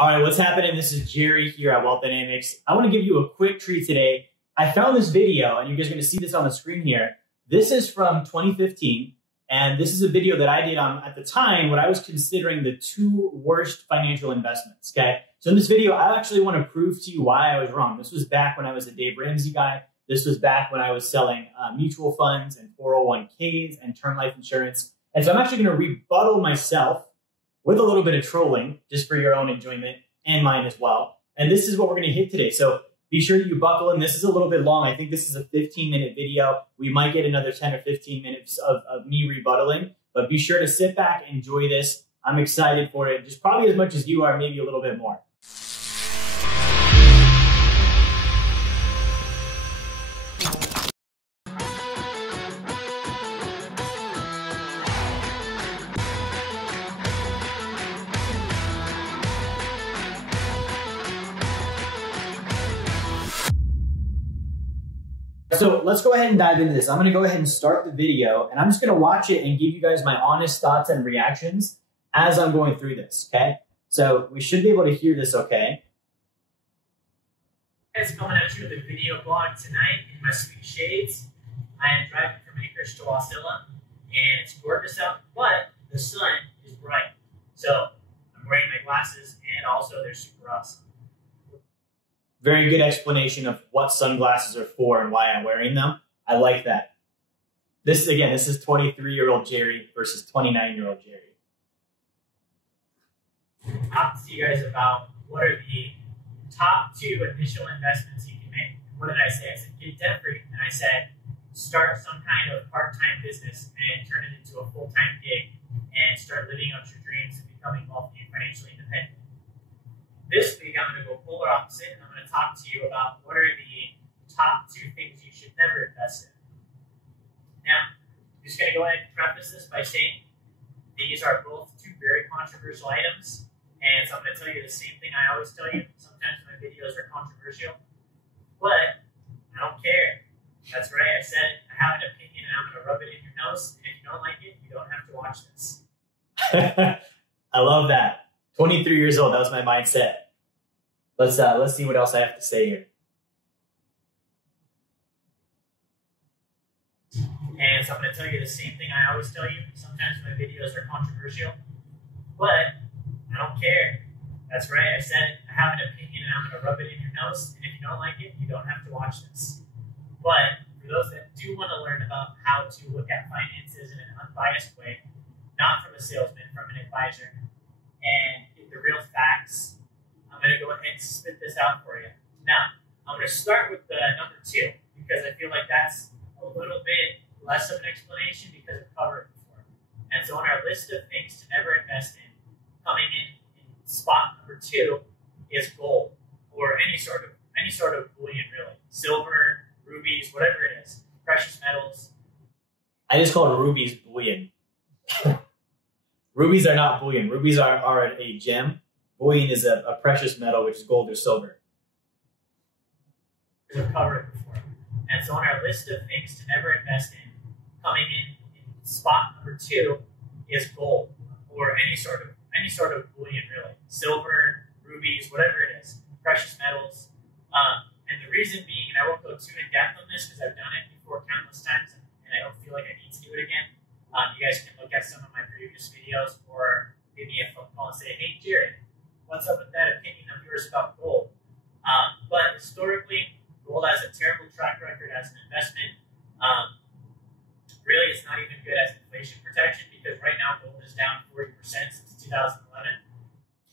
All right, what's happening? This is Jerry here at Wealth Dynamics. I want to give you a quick treat today. I found this video, and you guys are going to see this on the screen here. This is from 2015, and this is a video that I did on, at the time, what I was considering the 2 worst financial investments, okay? So in this video, I actually want to prove to you why I was wrong. This was back when I was a Dave Ramsey guy. This was back when I was selling mutual funds and 401ks and term life insurance. And so I'm actually going to rebuttal myself with a little bit of trolling, just for your own enjoyment and mine as well. And this is what we're going to hit today. So be sure you buckle in. This is a little bit long. I think this is a 15-minute video. We might get another 10 or 15 minutes of me rebuttaling, but be sure to sit back, enjoy this. I'm excited for it, just probably as much as you are, maybe a little bit more. So let's go ahead and dive into this. I'm going to go ahead and start the video, and I'm just going to watch it and give you guys my honest thoughts and reactions as I'm going through this, okay? So we should be able to hear this okay. Guys, coming at you with a video blog tonight in my sweet shades. I am driving from Anchorage to Wasilla, and it's gorgeous out, but the sun is bright. So I'm wearing my glasses, and also they're super awesome. Very good explanation of what sunglasses are for and why I'm wearing them. I like that. This is 23-year-old Jerry versus 29-year-old Jerry. I'll talk to you guys about what are the top 2 initial investments you can make. What did I say? I said get debt free, and I said start some kind of part-time business and turn it into a full-time gig and start living out your dreams and becoming wealthy and financially independent. This week, I'm going to go polar opposite, and I'm going to talk to you about what are the top 2 things you should never invest in. Now, I'm just going to go ahead and preface this by saying these are both 2 very controversial items, and so I'm going to tell you the same thing I always tell you. Sometimes my videos are controversial, but I don't care. That's right, I said I have an opinion, and I'm going to rub it in your nose, and if you don't like it, you don't have to watch this. I love that. 23 years old, that was my mindset. Let's see what else I have to say here. And so I'm going to tell you the same thing I always tell you. Sometimes my videos are controversial, but I don't care. That's right, I said I have an opinion, and I'm going to rub it in your nose, and if you don't like it, you don't have to watch this. But for those that do want to learn about how to look at finances in an unbiased way, not from a salesman, from an advisor, and get the real facts, I'm going to go ahead and spit this out for you. Now, I'm going to start with the number 2, because I feel like that's a little bit less of an explanation because I've covered it before. And so on our list of things to never invest in, coming in spot number 2 is gold, or any sort of bullion, really. Silver, rubies, whatever it is. Precious metals. I just call it rubies bullion. Rubies are not bullion. Rubies are a gem. Bullion is a precious metal, which is gold or silver. We've covered it before. And so on our list of things to never invest in, coming in spot number 2 is gold, or any sort of bullion, really. Silver, rubies, whatever it is. Precious metals. And the reason being, and I won't go too in depth on this because I've done it before countless times, and I don't feel like I need to do it again. You guys can look at some of my previous videos or give me a phone call and say, hey, Jared, what's up with that opinion of yours about gold? But historically, gold has a terrible track record as an investment. Really, it's not even good as inflation protection because right now gold is down 40% since 2011.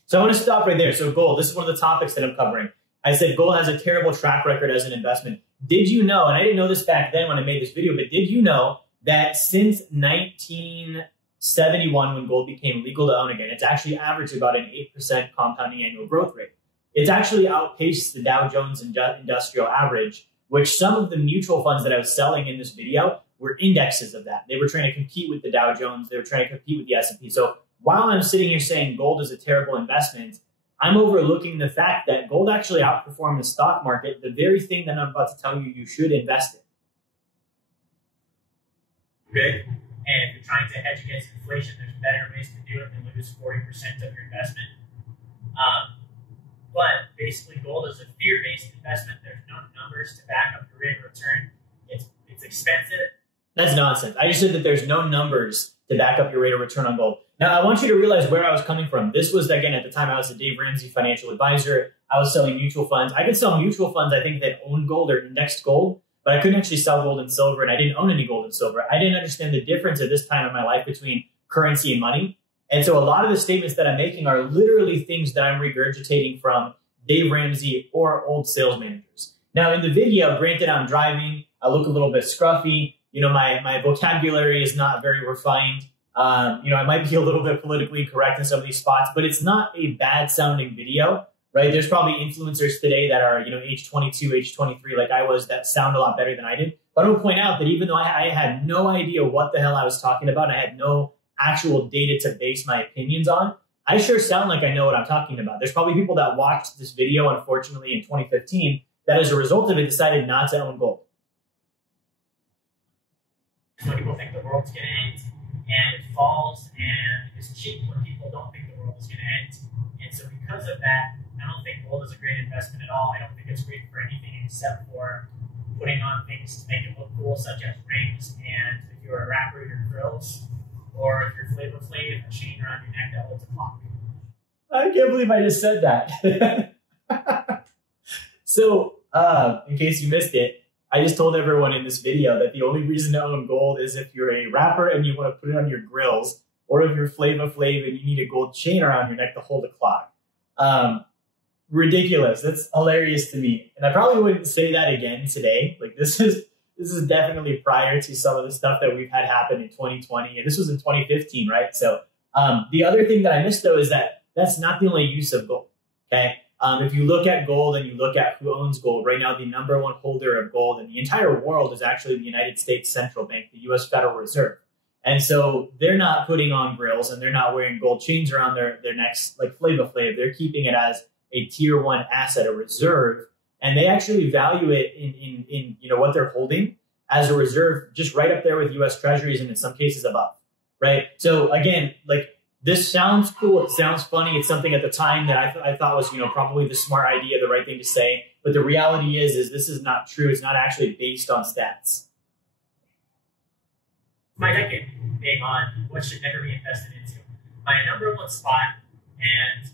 So I want to stop right there. So gold, this is one of the topics that I'm covering. I said gold has a terrible track record as an investment. Did you know, and I didn't know this back then when I made this video, but did you know that since 1971, when gold became legal to own again, it's actually averaged about an 8% compounding annual growth rate. It's actually outpaced the Dow Jones Industrial Average, which some of the mutual funds that I was selling in this video were indexes of that. They were trying to compete with the Dow Jones. They were trying to compete with the S&P. So while I'm sitting here saying gold is a terrible investment, I'm overlooking the fact that gold actually outperformed the stock market, the very thing that I'm about to tell you should invest in. Good. And if you're trying to hedge against inflation, there's better ways to do it than lose 40% of your investment. basically gold is a fear-based investment. There's no numbers to back up the rate of return. It's expensive. That's nonsense. I just said that there's no numbers to back up your rate of return on gold. Now, I want you to realize where I was coming from. This was, again, at the time I was a Dave Ramsey financial advisor. I was selling mutual funds. I could sell mutual funds, I think, that owned gold or indexed gold, but I couldn't actually sell gold and silver, and I didn't own any gold and silver. I didn't understand the difference at this time in my life between currency and money. And so a lot of the statements that I'm making are literally things that I'm regurgitating from Dave Ramsey or old sales managers. Now, in the video, granted, I'm driving. I look a little bit scruffy. You know, my vocabulary is not very refined. You know, I might be a little bit politically correct in some of these spots, but it's not a bad sounding video, right? There's probably influencers today that are, you know, age 22, age 23, like I was, that sound a lot better than I did. But I will point out that even though I had no idea what the hell I was talking about, I had no actual data to base my opinions on, I sure sound like I know what I'm talking about. There's probably people that watched this video, unfortunately, in 2015, that as a result of it decided not to own gold. When people think the world's going to end, and it falls, and it's cheap when people don't think the world is going to end. And so because of that, I don't think gold is a great investment at all. I don't think it's great for anything except for putting on things to make it look cool, such as rings, and if you're a rapper, your grills, or if you're Flavor Flav, a chain around your neck that holds a clock. I can't believe I just said that. So, in case you missed it, I just told everyone in this video that the only reason to own gold is if you're a rapper and you want to put it on your grills, or if you're Flavor Flav and you need a gold chain around your neck to hold a clock. Ridiculous. That's hilarious to me. And I probably wouldn't say that again today. Like this is definitely prior to some of the stuff that we've had happen in 2020. And this was in 2015, right? So the other thing that I missed though is that that's not the only use of gold. Okay. If you look at gold and you look at who owns gold, right now the number one holder of gold in the entire world is actually the United States Central Bank, the U.S. Federal Reserve. And so they're not putting on grills and they're not wearing gold chains around their necks like Flavor Flav. They're keeping it as a tier one asset, a reserve, and they actually value it in you know what they're holding as a reserve, just right up there with U.S. Treasuries and in some cases above, right? So again, like, this sounds cool. It sounds funny. It's something at the time that I thought was, you know, probably the smart idea, the right thing to say. But the reality is this is not true. It's not actually based on stats. My second big on what should never be invested into. My number one spot, and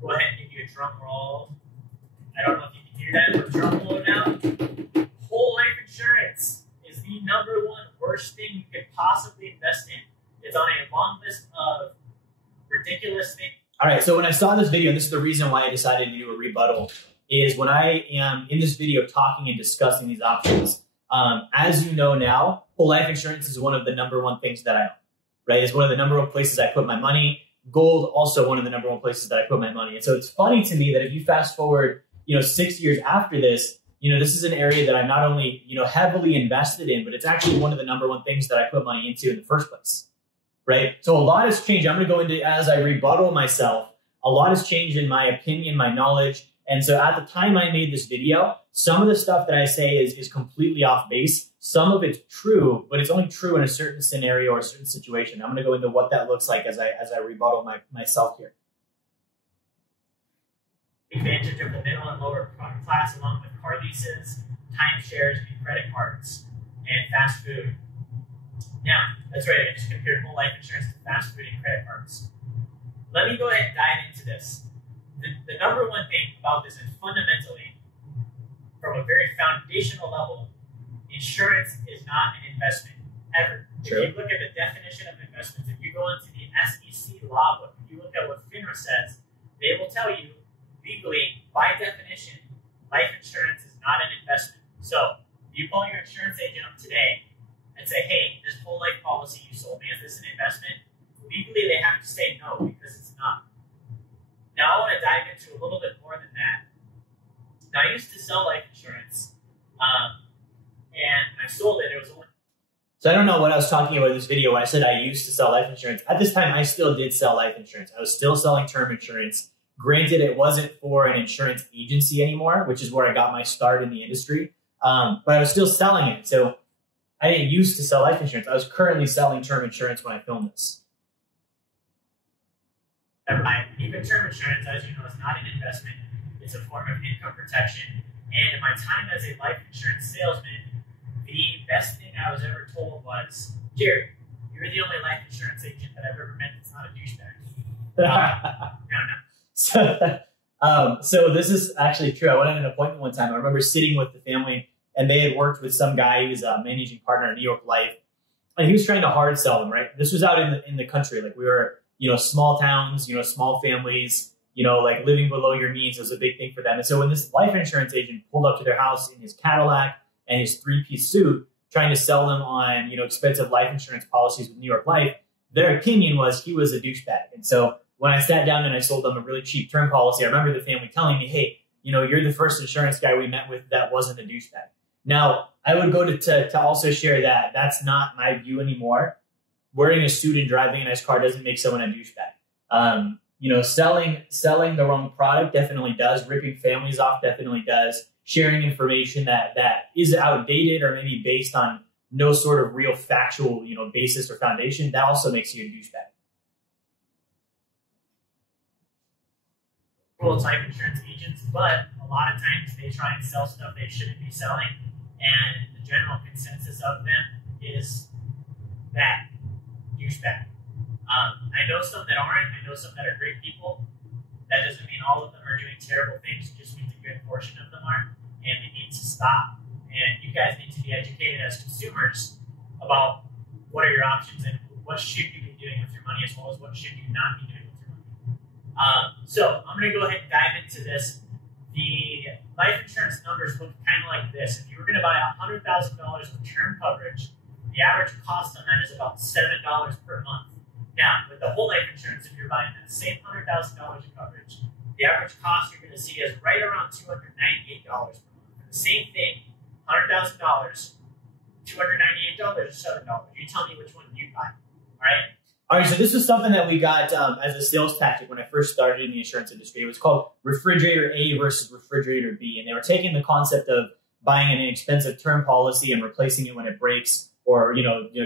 go ahead and give you a drum roll. I don't know if you can hear that, but drum roll now. Whole life insurance is the number one worst thing you could possibly invest in. It's on a long list of ridiculous things. All right, so when I saw this video, and this is the reason why I decided to do a rebuttal, is when I am in this video talking and discussing these options. As you know now, whole life insurance is one of the number one things that I own, right? It's one of the number one places I put my money. Gold, also one of the number one places that I put my money. And so it's funny to me that if you fast forward, you know, 6 years after this, you know, this is an area that I'm not only, you know, heavily invested in, but it's actually one of the number one things that I put money into in the first place. Right? So a lot has changed. I'm going to go into, as I rebuttal myself, a lot has changed in my opinion, my knowledge. And so at the time I made this video, some of the stuff that I say is completely off base. Some of it's true, but it's only true in a certain scenario or a certain situation. I'm going to go into what that looks like as I rebuttal myself here. Advantage of the middle and lower class, along with car leases, timeshares, and credit cards, and fast food. Now, that's right, I just compared whole life insurance to fast food and credit cards. Let me go ahead and dive into this. The number one thing about this is fundamentally, from a very foundational level, insurance is not an investment, ever. True. If you look at the definition of investments, if you go into the SEC law book, if you look at what FINRA says, they will tell you, legally, by definition, life insurance is not an investment. So, if you call your insurance agent up today and say, hey, this whole life policy you sold me, is this an investment? Legally, they have to say no, because it's not. Now, I want to dive into a little bit more than that. Now, I used to sell life insurance, and I sold it. It was only... So I don't know what I was talking about in this video when I said I used to sell life insurance. At this time, I still did sell life insurance. I was still selling term insurance. Granted, it wasn't for an insurance agency anymore, which is where I got my start in the industry. But I was still selling it. So I didn't used to sell life insurance. I was currently selling term insurance when I filmed this. Even term insurance, as you know, is not an investment. It's a form of income protection. And in my time as a life insurance salesman, the best thing I was ever told was, Jerry, you're the only life insurance agent that I've ever met that's not a douchebag. No. So this is actually true. I went on an appointment one time. I remember sitting with the family, and they had worked with some guy who was a managing partner at New York Life, and he was trying to hard sell them. Right, this was out in the country. Like we were, small towns, small families, like living below your means was a big thing for them. And so when this life insurance agent pulled up to their house in his Cadillac and his 3-piece suit, trying to sell them on expensive life insurance policies with New York Life, their opinion was he was a douchebag. And so when I sat down and I sold them a really cheap term policy, I remember the family telling me, hey, you're the first insurance guy we met with that wasn't a douchebag. Now, I would go to also share that that's not my view anymore. Wearing a suit and driving a nice car doesn't make someone a douchebag. Selling the wrong product definitely does. Ripping families off definitely does. Sharing information that is outdated or maybe based on no sort of real factual, basis or foundation, that also makes you a douchebag. Well, it's life insurance agents, but a lot of times they try and sell stuff they shouldn't be selling, and the general consensus of them is that douchebag. I know some that aren't. I know some that are great people. That doesn't mean all of them are doing terrible things. It just means a good portion of them are, and they need to stop. And you guys need to be educated as consumers about what are your options and what should you be doing with your money, as well as what should you not be doing with your money. So I'm going to go ahead and dive into this. The life insurance numbers look kind of like this. If you were going to buy $100,000 of term coverage, the average cost on that is about $7 per month. Now, with the whole life insurance, if you're buying that same $100,000 of coverage, the average cost you're going to see is right around $298 per month. For the same thing, $100,000, $298 or $7. You tell me which one you buy. All right? All right, so this was something that we got as a sales tactic when I first started in the insurance industry. It was called refrigerator A versus refrigerator B. And they were taking the concept of buying an inexpensive term policy and replacing it when it breaks, or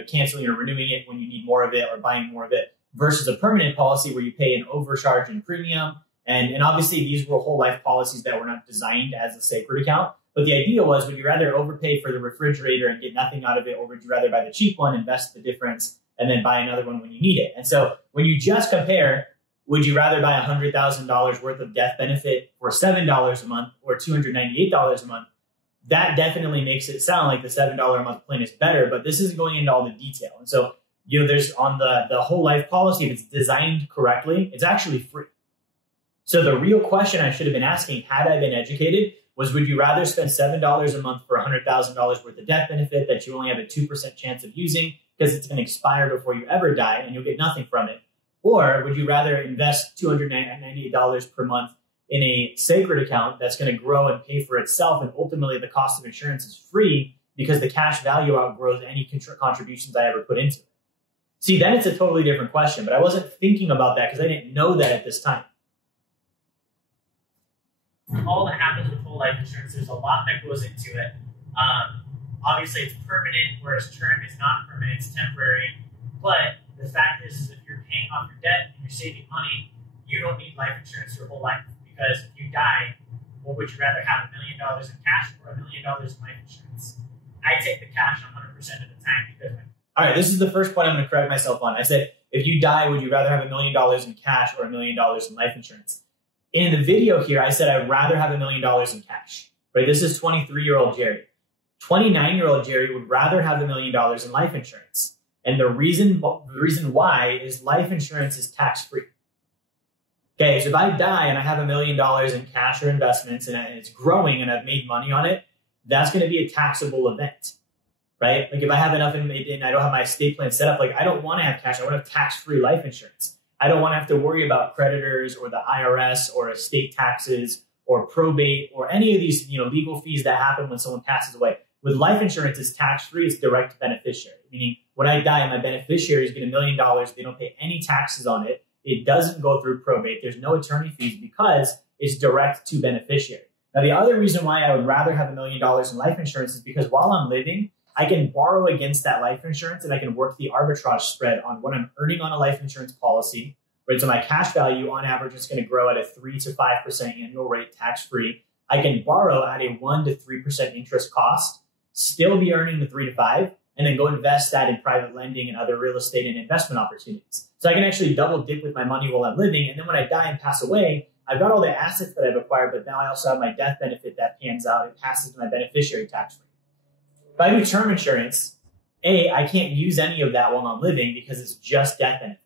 canceling or renewing it when you need more of it, or buying more of it, versus a permanent policy where you pay an overcharge in premium. And obviously these were whole life policies that were not designed as a sacred account. But the idea was, would you rather overpay for the refrigerator and get nothing out of it, or would you rather buy the cheap one, invest the difference, and then buy another one when you need it? And so when you just compare, would you rather buy $100,000 worth of death benefit for $7 a month or $298 a month? That definitely makes it sound like the $7 a month plan is better, but this isn't going into all the detail. And so, there's on the whole life policy, if it's designed correctly, it's actually free. So the real question I should have been asking had I been educated was, would you rather spend $7 a month for $100,000 worth of death benefit that you only have a 2% chance of using because it's going to expire before you ever die and you'll get nothing from it? Or would you rather invest $298 per month in a sacred account that's going to grow and pay for itself, and ultimately the cost of insurance is free because the cash value outgrows any contributions I ever put into it? See, then it's a totally different question, but I wasn't thinking about that because I didn't know that at this time. All that happens with whole life insurance, there's a lot that goes into it. Obviously, it's permanent, whereas term is not permanent, it's temporary. But the fact is if you're paying off your debt and you're saving money, you don't need life insurance your whole life. Because if you die, what would you rather have, $1 million in cash or $1 million in life insurance? I take the cash 100% of the time because all right, this is the first point I'm going to correct myself on. I said, if you die, would you rather have $1 million in cash or $1 million in life insurance? In the video here, I said I'd rather have $1 million in cash. Right? This is 23-year-old Jerry. 29-year-old Jerry would rather have $1 million in life insurance. And the reason why is life insurance is tax-free. Okay, so if I die and I have $1 million in cash or investments and it's growing and I've made money on it, that's going to be a taxable event, right? Like if I have enough and I don't have my estate plan set up, like I don't want to have cash. I want to have tax-free life insurance. I don't want to have to worry about creditors or the IRS or estate taxes or probate or any of these legal fees that happen when someone passes away. With life insurance, it's tax-free. It's direct beneficiary, meaning when I die, my beneficiaries get $1 million. They don't pay any taxes on it. It doesn't go through probate. There's no attorney fees because it's direct to beneficiary. Now, the other reason why I would rather have $1 million in life insurance is because while I'm living, I can borrow against that life insurance and I can work the arbitrage spread on what I'm earning on a life insurance policy right? So my cash value on average is going to grow at a 3 to 5% annual rate, tax-free. I can borrow at a 1 to 3% interest cost, still be earning the 3 to 5, and then go invest that in private lending and other real estate and investment opportunities. So I can actually double dip with my money while I'm living. And then when I die and pass away, I've got all the assets that I've acquired, but now I also have my death benefit that pans out. It passes to my beneficiary tax-free. If I do term insurance, I can't use any of that while I'm living because it's just death benefit.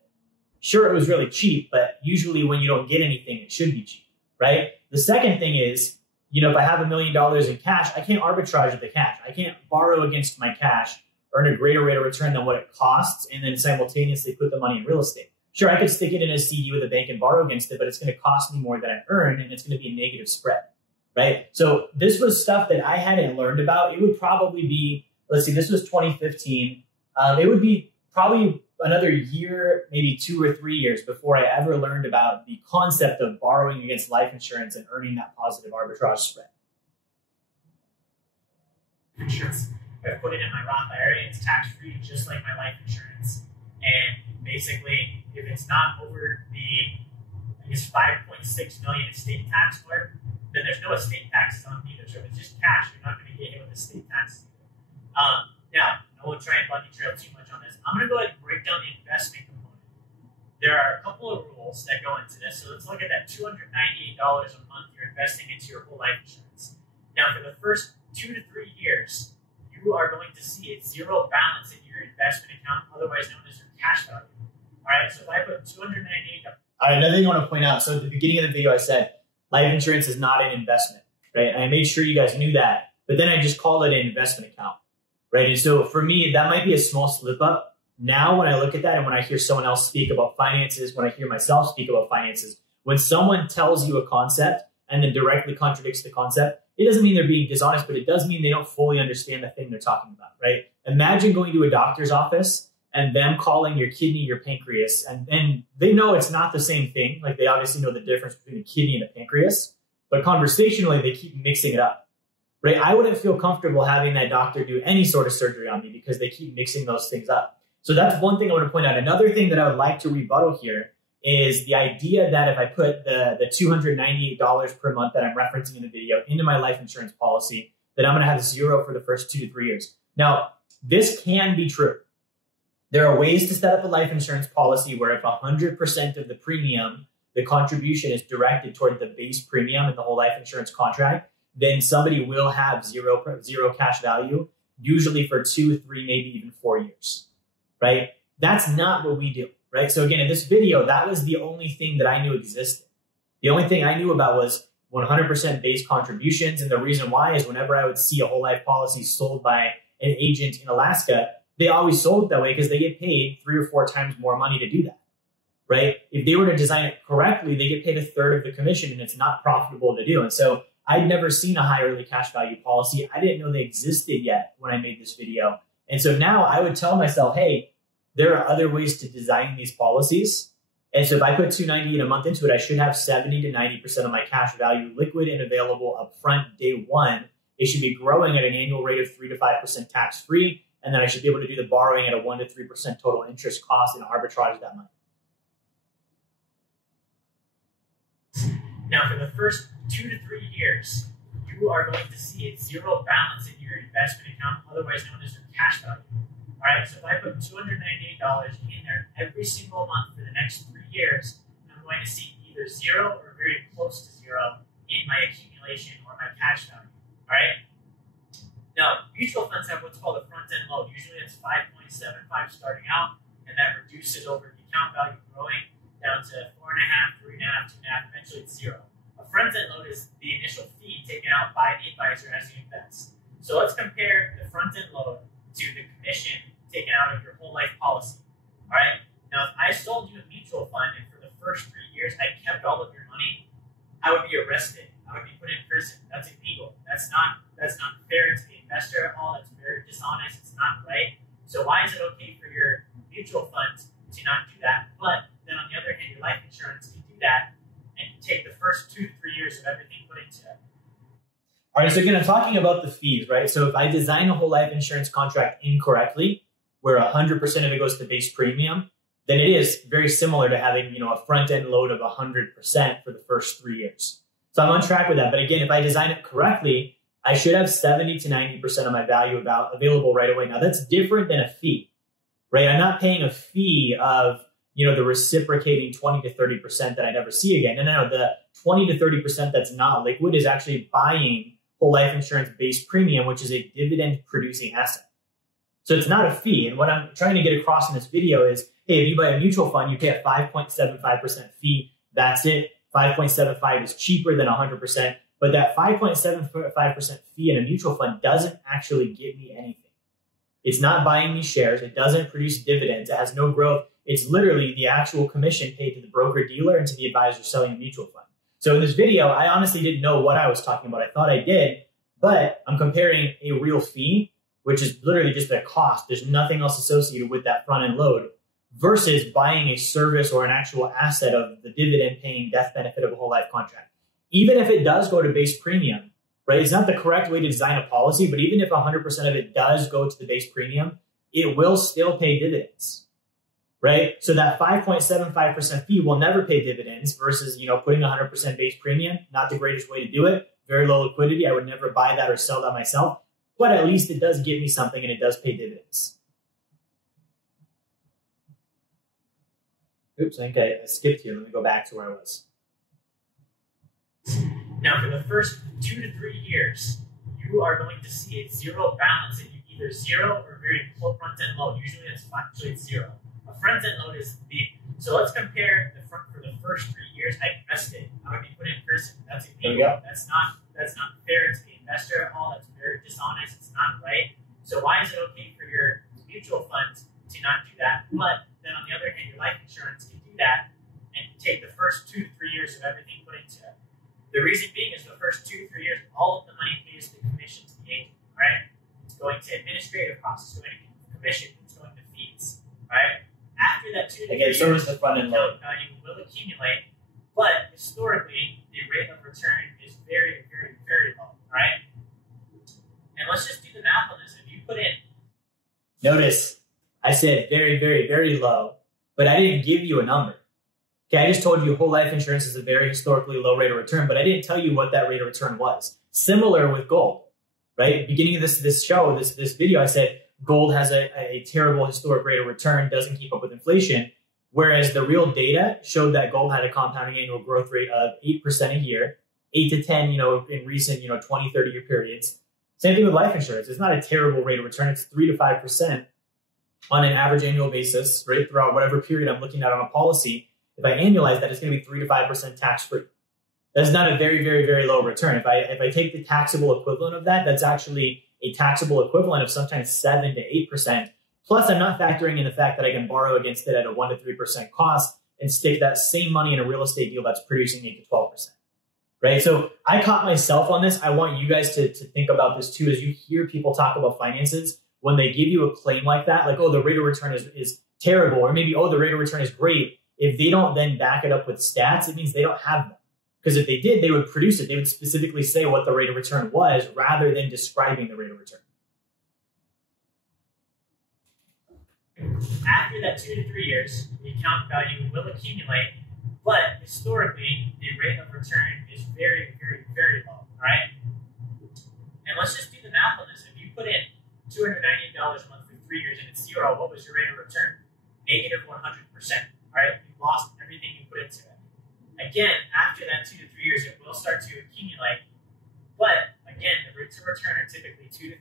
Sure, it was really cheap, but usually when you don't get anything, it should be cheap, right? The second thing is, if I have $1 million in cash, I can't arbitrage with the cash. I can't borrow against my cash, earn a greater rate of return than what it costs, and then simultaneously put the money in real estate. Sure, I could stick it in a CD with a bank and borrow against it, but it's going to cost me more than I earn, and it's going to be a negative spread, right? So this was stuff that I hadn't learned about. It would probably be, let's see, this was 2015. It would be probably another year, maybe 2 or 3 years before I ever learned about the concept of borrowing against life insurance and earning that positive arbitrage spread. Insurance. I put it in my Roth IRA. It's tax-free, just like my life insurance. And basically, if it's not over the, I guess, $5.6 million estate tax for it, then there's no estate taxes on it either. So if it's just cash, you're not going to get hit with estate taxes either. Now, I won't try and bunny trail too much on this. I'm going to go ahead and break down the investment component. There are a couple of rules that go into this. So let's look at that $298 a month you're investing into your whole life insurance. Now, for the first 2 to 3 years, you are going to see a zero balance in your investment account, otherwise known as your cash value. All right, so if I put $298. All right, another thing I want to point out. So at the beginning of the video, I said life insurance is not an investment, right? And I made sure you guys knew that, but then I just called it an investment account, right? And so for me, that might be a small slip up. Now, when I look at that and when I hear someone else speak about finances, when I hear myself speak about finances, when someone tells you a concept and then directly contradicts the concept, it doesn't mean they're being dishonest, but it does mean they don't fully understand the thing they're talking about, right? Imagine going to a doctor's office and them calling your kidney your pancreas, and they know it's not the same thing. Like, they obviously know the difference between a kidney and a pancreas, but conversationally, they keep mixing it up, right? I wouldn't feel comfortable having that doctor do any sort of surgery on me because they keep mixing those things up. So that's one thing I want to point out. Another thing that I would like to rebuttal here is the idea that if I put the $298 per month that I'm referencing in the video into my life insurance policy, that I'm going to have zero for the first 2 to 3 years. Now, this can be true. There are ways to set up a life insurance policy where if 100% of the premium, the contribution is directed toward the base premium in the whole life insurance contract, then somebody will have zero cash value, usually for 2, 3, maybe even 4 years, right? That's not what we do. Right? So again, in this video, that was the only thing that I knew existed. The only thing I knew about was 100% base contributions. And the reason why is whenever I would see a whole life policy sold by an agent in Alaska, they always sold it that way because they get paid 3 or 4 times more money to do that, right? If they were to design it correctly, they get paid 1/3 of the commission and it's not profitable to do. And so I'd never seen a high early cash value policy. I didn't know they existed yet when I made this video. And so now I would tell myself, hey, there are other ways to design these policies. And so if I put $298 a month into it, I should have 70 to 90% of my cash value liquid and available upfront day one. It should be growing at an annual rate of 3 to 5% tax-free. And then I should be able to do the borrowing at a 1 to 3% total interest cost and arbitrage that money. Now, for the first 2 to 3 years, you are going to see a zero balance in your investment account, otherwise known as your cash value. All right, so if I put $298 in there every single month for the next 3 years, I'm going to see either zero or very close to zero in my accumulation or my cash value. All right. Now, mutual funds have what's called a front-end load. Usually it's 5.75 starting out, and that reduces over the account value growing down to 4.5, 3.5, 2.5, eventually it's zero. A front-end load is the initial fee taken out by the advisor as you invest. So let's compare the front-end load to the commission taken out of your whole life policy. All right. Now, if I sold you a mutual fund and for the first 3 years I kept all of your money, I would be arrested. I would be put in prison. That's illegal. That's not fair to the investor at all. That's very dishonest. It's not right. So why is it okay for your mutual funds to not do that? But then on the other hand, your life insurance can do that and take the first 2 to 3 years of everything put into it. All right, so again, I'm talking about the fees, right? So if I design a whole life insurance contract incorrectly, where 100% of it goes to base premium, then it is very similar to having, a front-end load of 100% for the first 3 years. So I'm on track with that. But again, if I design it correctly, I should have 70 to 90% of my value available right away. Now, that's different than a fee, right? I'm not paying a fee of, the reciprocating 20 to 30% that I never see again. No, the 20 to 30% that's not liquid is actually buying whole life insurance base premium, which is a dividend producing asset. So it's not a fee. And what I'm trying to get across in this video is, hey, if you buy a mutual fund, you pay a 5.75% fee. That's it. 5.75 is cheaper than 100%. But that 5.75% fee in a mutual fund doesn't actually give me anything. It's not buying me shares. It doesn't produce dividends. It has no growth. It's literally the actual commission paid to the broker dealer and to the advisor selling a mutual fund. So in this video, I honestly didn't know what I was talking about. I thought I did, but I'm comparing a real fee, which is literally just a cost. There's nothing else associated with that front end load, versus buying a service or an actual asset of the dividend paying death benefit of a whole life contract. Even if it does go to base premium, right? It's not the correct way to design a policy, but even if 100% of it does go to the base premium, it will still pay dividends, right? So that 5.75% fee will never pay dividends versus, putting 100% base premium, not the greatest way to do it. Very low liquidity. I would never buy that or sell that myself, but at least it does give me something and it does pay dividends. Oops, I think I skipped here. Let me go back to where I was. Now, for the first 2 to 3 years, you are going to see a zero balance in either zero or very low front-end load. Usually it's zero. A front-end load is big. So let's compare for the first 3 years. I invested. I would be put in prison. That's illegal. That's not fair to the investor at all. That's very dishonest. It's not right. So why is it okay for your mutual funds to not do that? But then on the other hand, your life insurance can do that and take the first 2 to 3 years of everything put into it. The reason being is the first 2 to 3 years, all of the money pays the commission to the agent, right? It's going to administrative costs, it's going to commission, it's going to fees, right? After that 2 to 3 years, the front end load value will accumulate, but historically, the rate of return is very, very, very low, right? And let's just do the math on this. If you put in... Notice, I said very, very, very low, but I didn't give you a number. Okay, I just told you whole life insurance is a very historically low rate of return, but I didn't tell you what that rate of return was. Similar with gold, right? Beginning of this video, I said gold has a terrible historic rate of return, doesn't keep up with inflation, whereas the real data showed that gold had a compounding annual growth rate of 8% a year, 8 to 10, in recent, 20, 30-year periods. Same thing with life insurance. It's not a terrible rate of return. It's 3 to 5% on an average annual basis, right? Throughout whatever period I'm looking at on a policy. If I annualize that, it's going to be 3 to 5% tax-free. That's not a very, very, very low return. If I take the taxable equivalent of that, that's actually a taxable equivalent of sometimes 7 to 8%. Plus, I'm not factoring in the fact that I can borrow against it at a 1 to 3% cost and stick that same money in a real estate deal that's producing 8 to 12%. Right? So I caught myself on this. I want you guys to think about this too. As you hear people talk about finances, when they give you a claim like that, like, oh, the rate of return is terrible, or maybe, oh, the rate of return is great. If they don't then back it up with stats, it means they don't have them. Because if they did, they would produce it. They would specifically say what the rate of return was rather than describing the rate of return. After that 2 to 3 years, the account value will accumulate, but historically, the rate of return is very, very, very low, right? And let's just do the math on this. If you put in $298 a month for 3 years and it's zero, what was your rate of return? Negative 100%. Right? You lost everything you put into it. Again, after that 2 to 3 years, it will start to accumulate. But again, the rates of return are typically 2 to 3%.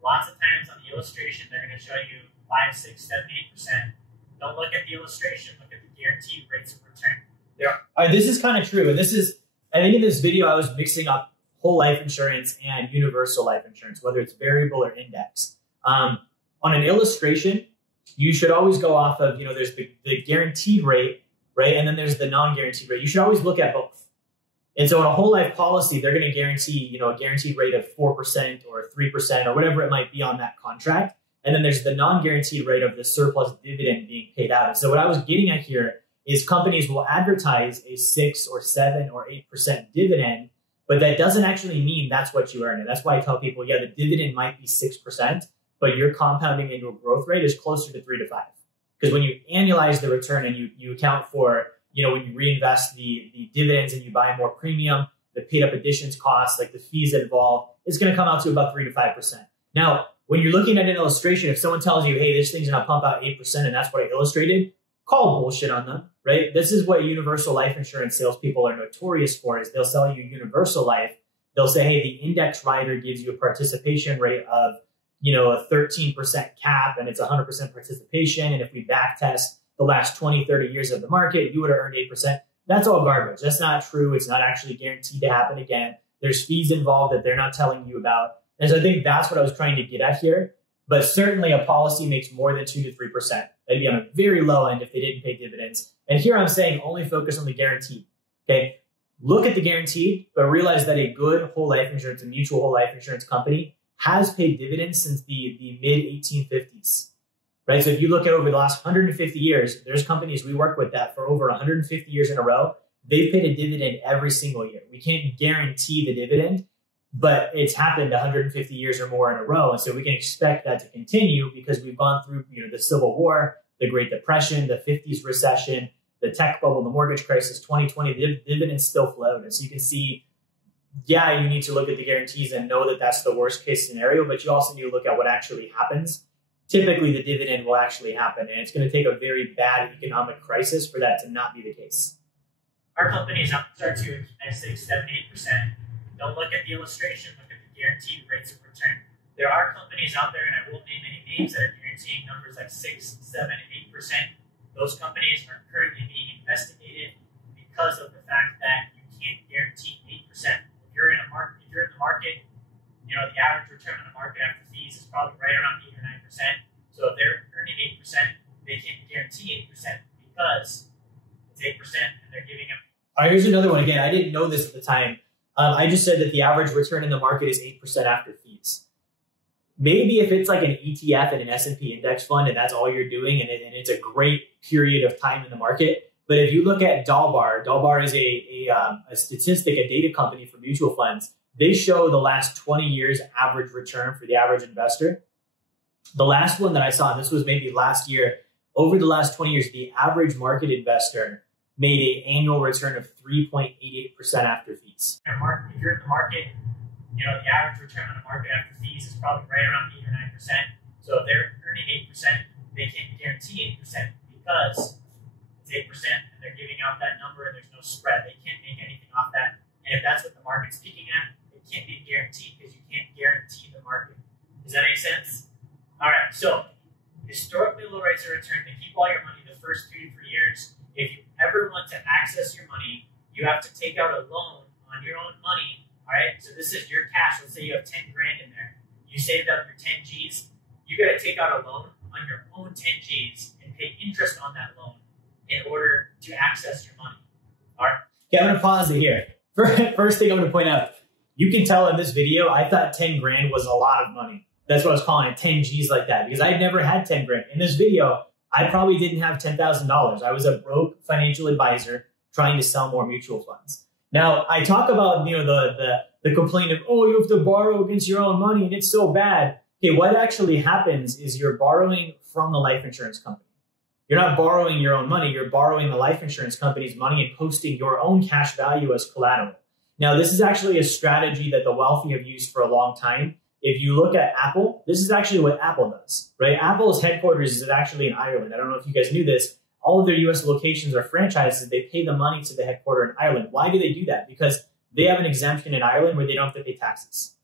Lots of times on the illustration, they're going to show you 5, 6, 7, 8%. Don't look at the illustration, look at the guaranteed rates of return. Yeah. This is kind of true. And I think in this video, I was mixing up whole life insurance and universal life insurance, whether it's variable or indexed. On an illustration, you should always go off of, there's the guaranteed rate, right? And then there's the non-guaranteed rate. You should always look at both. And so in a whole life policy, they're going to guarantee, a guaranteed rate of 4% or 3% or whatever it might be on that contract. And then there's the non-guaranteed rate of the surplus dividend being paid out. And so what I was getting at here is companies will advertise a 6 or 7 or 8% dividend, but that doesn't actually mean that's what you earn. And that's why I tell people, yeah, the dividend might be 6%, but your compounding annual growth rate is closer to 3 to 5. Because when you annualize the return and you account for, when you reinvest the dividends and you buy more premium, the paid up additions costs, like the fees involved, it's going to come out to about 3 to 5%. Now, when you're looking at an illustration, if someone tells you, hey, this thing's going to pump out 8% and that's what I illustrated, call bullshit on them, right? This is what universal life insurance salespeople are notorious for, is they'll sell you universal life. They'll say, hey, the index rider gives you a participation rate of, a 13% cap and it's 100% participation. And if we back test the last 20, 30 years of the market, you would have earned 8%. That's all garbage. That's not true. It's not actually guaranteed to happen again. There's fees involved that they're not telling you about. And so I think that's what I was trying to get at here. But certainly a policy makes more than 2 to 3%. That'd be on a very low end if they didn't pay dividends. And here I'm saying only focus on the guaranteed. Okay. Look at the guaranteed, but realize that a good whole life insurance, a mutual whole life insurance company, has paid dividends since the mid 1850s. Right? So if you look at over the last 150 years, there's companies we work with that for over 150 years in a row, they've paid a dividend every single year. We can't guarantee the dividend, but it's happened 150 years or more in a row. And so we can expect that to continue because we've gone through, the Civil War, the Great Depression, the 50s recession, the tech bubble, the mortgage crisis, 2020, the dividends still flowed. And so you can see, yeah, you need to look at the guarantees and know that that's the worst case scenario, but you also need to look at what actually happens. Typically, the dividend will actually happen, and it's going to take a very bad economic crisis for that to not be the case. Our companies are to at 6, 7, 8%. Don't look at the illustration, look at the guaranteed rates of return. There are companies out there, and I won't name any names, that are guaranteeing numbers like 6, 7, 8%. Those companies are currently being investigated because of the fact that you can't guarantee 8%. If you're in the market, the average return on the market after fees is probably right around 8 or 9%. So if they're earning 8%, they can't guarantee 8% because it's 8% and they're giving them. All right, here's another one. Again, I didn't know this at the time. I just said that the average return in the market is 8% after fees. Maybe if it's like an ETF and an S&P index fund and that's all you're doing and it's a great period of time in the market. But if you look at Dalbar is a statistic, a data company for mutual funds. They show the last 20 years average return for the average investor. The last one that I saw, and this was maybe last year, over the last 20 years, the average market investor made an annual return of 3.88% after fees. If you're in the market, the average return on the market after fees is probably right around 8 or 9%. So if they're earning 8%, they can't guarantee 8% because it's 8% and they're giving out that number and there's no spread. They can't make anything off that. And if that's what the market's peaking at, it can't be guaranteed because you can't guarantee the market. Does that make sense? All right. So historically low rates of return, they keep all your money the first 2 to 3 years. If you ever want to access your money, you have to take out a loan on your own money. All right. So this is your cash. Let's say you have 10 grand in there. You saved up your 10 G's. You got to take out a loan on your own 10 G's and pay interest on that loan in order to access your money. All right. Okay, I'm going to pause it here. First thing I'm going to point out, you can tell in this video, I thought 10 grand was a lot of money. That's what I was calling it, 10 G's like that, because I never had 10 grand. In this video, I probably didn't have $10,000. I was a broke financial advisor trying to sell more mutual funds. Now, I talk about, the complaint of, oh, you have to borrow against your own money and it's so bad. Okay, what actually happens is you're borrowing from the life insurance company. You're not borrowing your own money. You're borrowing the life insurance company's money and posting your own cash value as collateral. Now, this is actually a strategy that the wealthy have used for a long time. If you look at Apple, this is actually what Apple does, right? Apple's headquarters is actually in Ireland. I don't know if you guys knew this. All of their US locations are franchises. They pay the money to the headquarters in Ireland. Why do they do that? Because they have an exemption in Ireland where they don't have to pay taxes.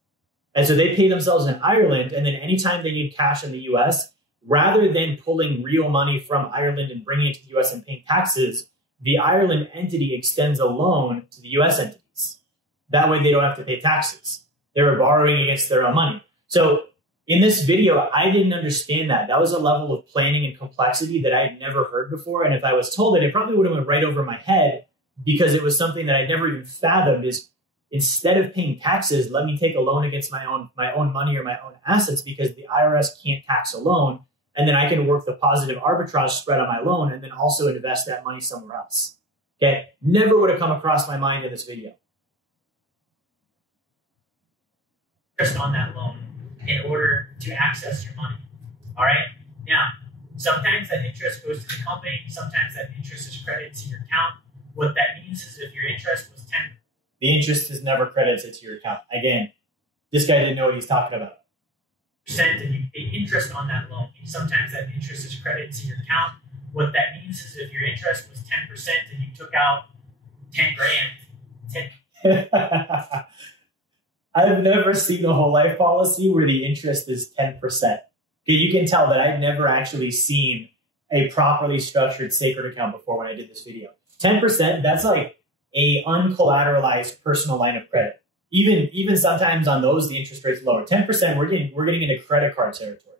And so they pay themselves in Ireland, and then anytime they need cash in the US, rather than pulling real money from Ireland and bringing it to the US and paying taxes, the Ireland entity extends a loan to the US entities. That way they don't have to pay taxes. They're borrowing against their own money. So in this video, I didn't understand that. That was a level of planning and complexity that I had never heard before. And if I was told it, it probably would have went right over my head because it was something that I'd never even fathomed is instead of paying taxes, let me take a loan against my own money or my own assets because the IRS can't tax a loan. And then I can work the positive arbitrage spread on my loan and then also invest that money somewhere else. Okay, never would have come across my mind in this video. Just on that loan in order to access your money. All right. Now, Sometimes that interest goes to the company. Sometimes that interest is credited to your account. What that means is if your interest was 10%, the interest is never credited to your account. Again, this guy didn't know what he's talking about. And you pay interest on that loan. Sometimes that interest is credited to your account. What that means is if your interest was 10% and you took out 10 grand, I've never seen a whole life policy where the interest is 10%. Okay, you can tell that I've never actually seen a properly structured sacred account before when I did this video. 10%, that's like a uncollateralized personal line of credit. Even sometimes on those, the interest rate's lower. 10%, we're getting into credit card territory,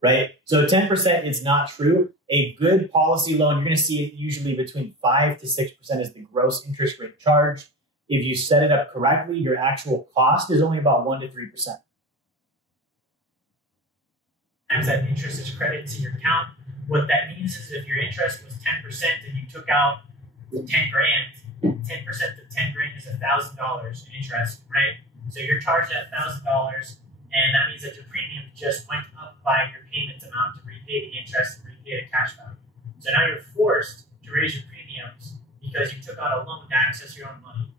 right? So 10% is not true. A good policy loan, you're going to see it usually between 5 to 6% is the gross interest rate charged. If you set it up correctly, your actual cost is only about 1 to 3%. Sometimes that interest is credited to your account. What that means is if your interest was 10% and you took out 10 grand, 10% of 10 grand is $1,000 in interest, right? So you're charged at $1,000, and that means that your premium just went up by your payment amount to repay the interest and repay the cash value. So now you're forced to raise your premiums because you took out a loan to access your own money.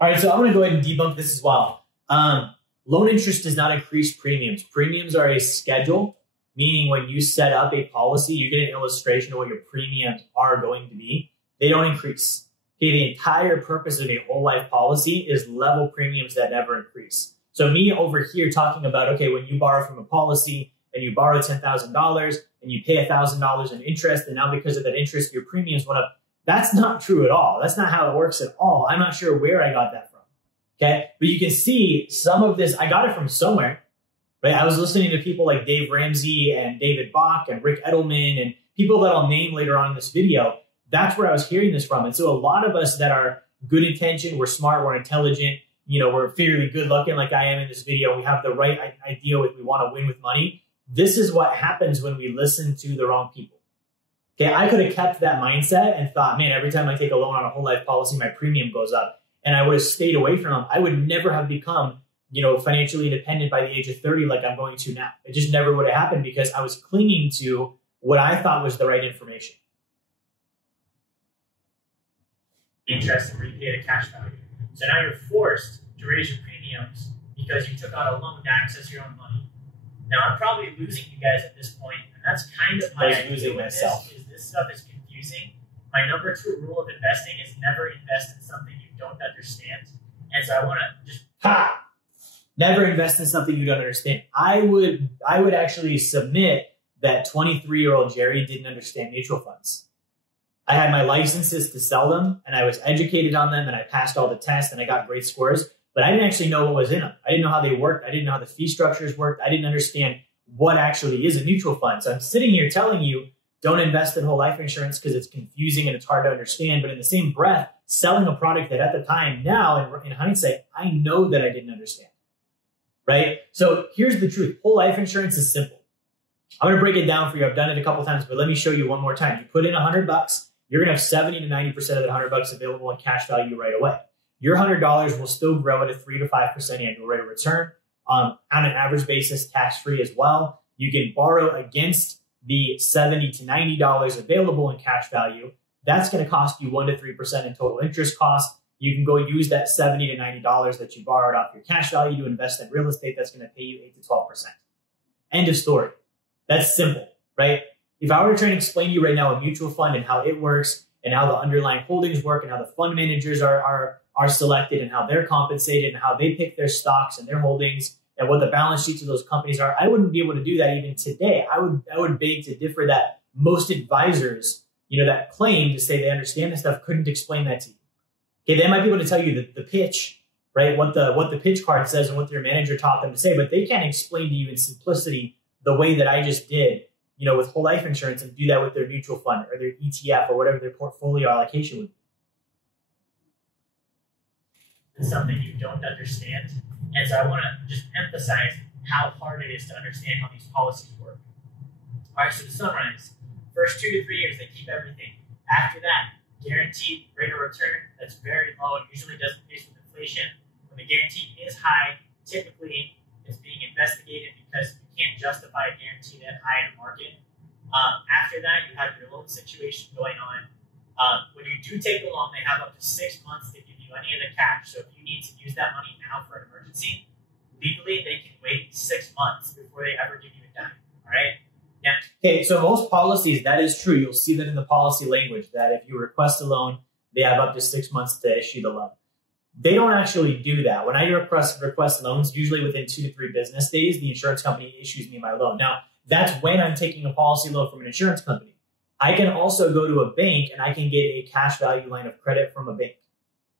All right, so I'm going to go ahead and debunk this as well. Loan interest does not increase premiums. Premiums are a schedule, meaning when you set up a policy, you get an illustration of what your premiums are going to be. They don't increase. Okay, the entire purpose of a whole life policy is level premiums that never increase. So me over here talking about, okay, when you borrow from a policy and you borrow $10,000 and you pay $1,000 in interest, and now because of that interest, your premiums went up. That's not true at all. That's not how it works at all. I'm not sure where I got that from. Okay, but you can see some of this, I got it from somewhere, right? I was listening to people like Dave Ramsey and David Bach and Rick Edelman and people that I'll name later on in this video. That's where I was hearing this from. And so a lot of us that are good intention, we're smart, we're intelligent, you know, we're fairly good looking like I am in this video. We have the right idea we want to win with money. This is what happens when we listen to the wrong people. Okay, I could have kept that mindset and thought, man, every time I take a loan on a whole life policy, my premium goes up. And I would have stayed away from them. I would never have become, you know, financially independent by the age of 30 like I'm going to now. It just never would have happened because I was clinging to what I thought was the right information. Interest and repay the cash value. So now you're forced to raise your premiums because you took out a loan to access your own money. Now I'm probably losing you guys at this point, and that's kind of my idea with this, is this stuff is confusing. My number 2 rule of investing is never invest in something you don't understand. And so I want to just never invest in something you don't understand. I would actually submit that 23-year-old Jerry didn't understand mutual funds. I had my licenses to sell them, and I was educated on them, and I passed all the tests, and I got great scores, but I didn't actually know what was in them. I didn't know how they worked. I didn't know how the fee structures worked. I didn't understand what actually is a mutual fund. So I'm sitting here telling you, don't invest in whole life insurance because it's confusing and it's hard to understand, but in the same breath, selling a product that at the time, now in hindsight, I know that I didn't understand, right? So here's the truth. Whole life insurance is simple. I'm going to break it down for you. I've done it a couple times, but let me show you one more time. You put in $100, you're going to have 70 to 90% of that $100 available in cash value right away. Your $100 will still grow at a 3 to 5% annual rate of return on an average basis, tax-free as well. You can borrow against the $70 to $90 available in cash value. That's going to cost you 1 to 3% in total interest cost. You can go use that $70 to $90 that you borrowed off your cash value to invest in real estate. That's going to pay you 8 to 12%. End of story. That's simple, right? If I were to try and explain to you right now a mutual fund and how it works and how the underlying holdings work and how the fund managers are selected and how they're compensated and how they pick their stocks and their holdings and what the balance sheets of those companies are, I wouldn't be able to do that even today. I would beg to differ that most advisors, you know, that claim to say they understand this stuff couldn't explain that to you. Okay, they might be able to tell you the pitch, right? What the pitch card says and what their manager taught them to say, but they can't explain to you in simplicity the way that I just did, you know, with whole life insurance and do that with their mutual fund or their ETF or whatever their portfolio allocation would be. It's something you don't understand. And so I want to just emphasize how hard it is to understand how these policies work. All right, so to summarize, first 2 to 3 years, they keep everything. After that, guaranteed rate of return that's very low. It usually doesn't pace with inflation. When the guarantee is high, typically it's being investigated because you can't justify a guarantee that high in the market. After that, you have your loan situation going on. When you do take a loan, they have up to 6 months to give you any of the cash. So if you need to use that money now for an emergency, legally they can wait 6 months before they ever give you a dime. All right? Now, Okay, so most policies, that is true. You'll see that in the policy language that if you request a loan, they have up to 6 months to issue the loan. They don't actually do that. When I request loans, usually within 2 to 3 business days, the insurance company issues me my loan. Now, that's when I'm taking a policy loan from an insurance company. I can also go to a bank and I can get a cash value line of credit from a bank.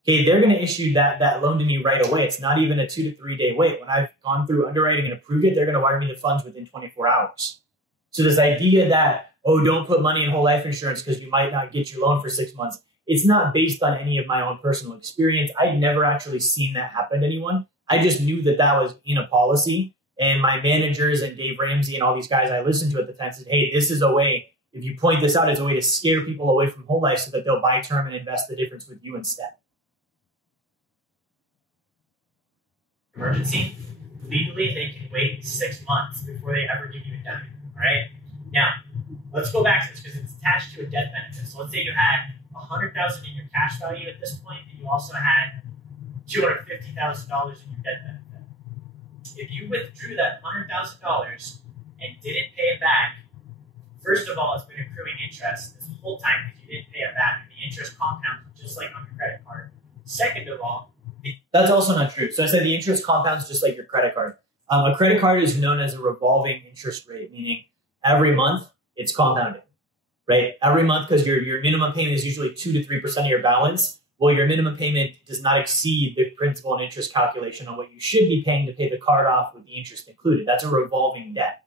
Okay, they're going to issue that loan to me right away. It's not even a 2 to 3 day wait. When I've gone through underwriting and approved it, they're going to wire me the funds within 24 hours. So this idea that, oh, don't put money in whole life insurance because you might not get your loan for 6 months, it's not based on any of my own personal experience. I'd never actually seen that happen to anyone. I just knew that that was in a policy. And my managers and Dave Ramsey and all these guys I listened to at the time said, hey, this is a way, if you point this out, it's a way to scare people away from whole life so that they'll buy term and invest the difference with you instead. Emergency, legally they can wait 6 months before they ever give you a dime. All right? Now, let's go back to this because it's attached to a death benefit. So let's say you had $100,000 in your cash value at this point, and you also had $250,000 in your death benefit. If you withdrew that $100,000 and didn't pay it back, first of all, it's been accruing interest this whole time because you didn't pay it back, and the interest compounds just like on your credit card. Second of all, that's also not true. So I said the interest compounds just like your credit card. A credit card is known as a revolving interest rate, meaning every month it's compounding, right? Every month, because your minimum payment is usually 2 to 3% of your balance. Well, your minimum payment does not exceed the principal and interest calculation on what you should be paying to pay the card off with the interest included. That's a revolving debt.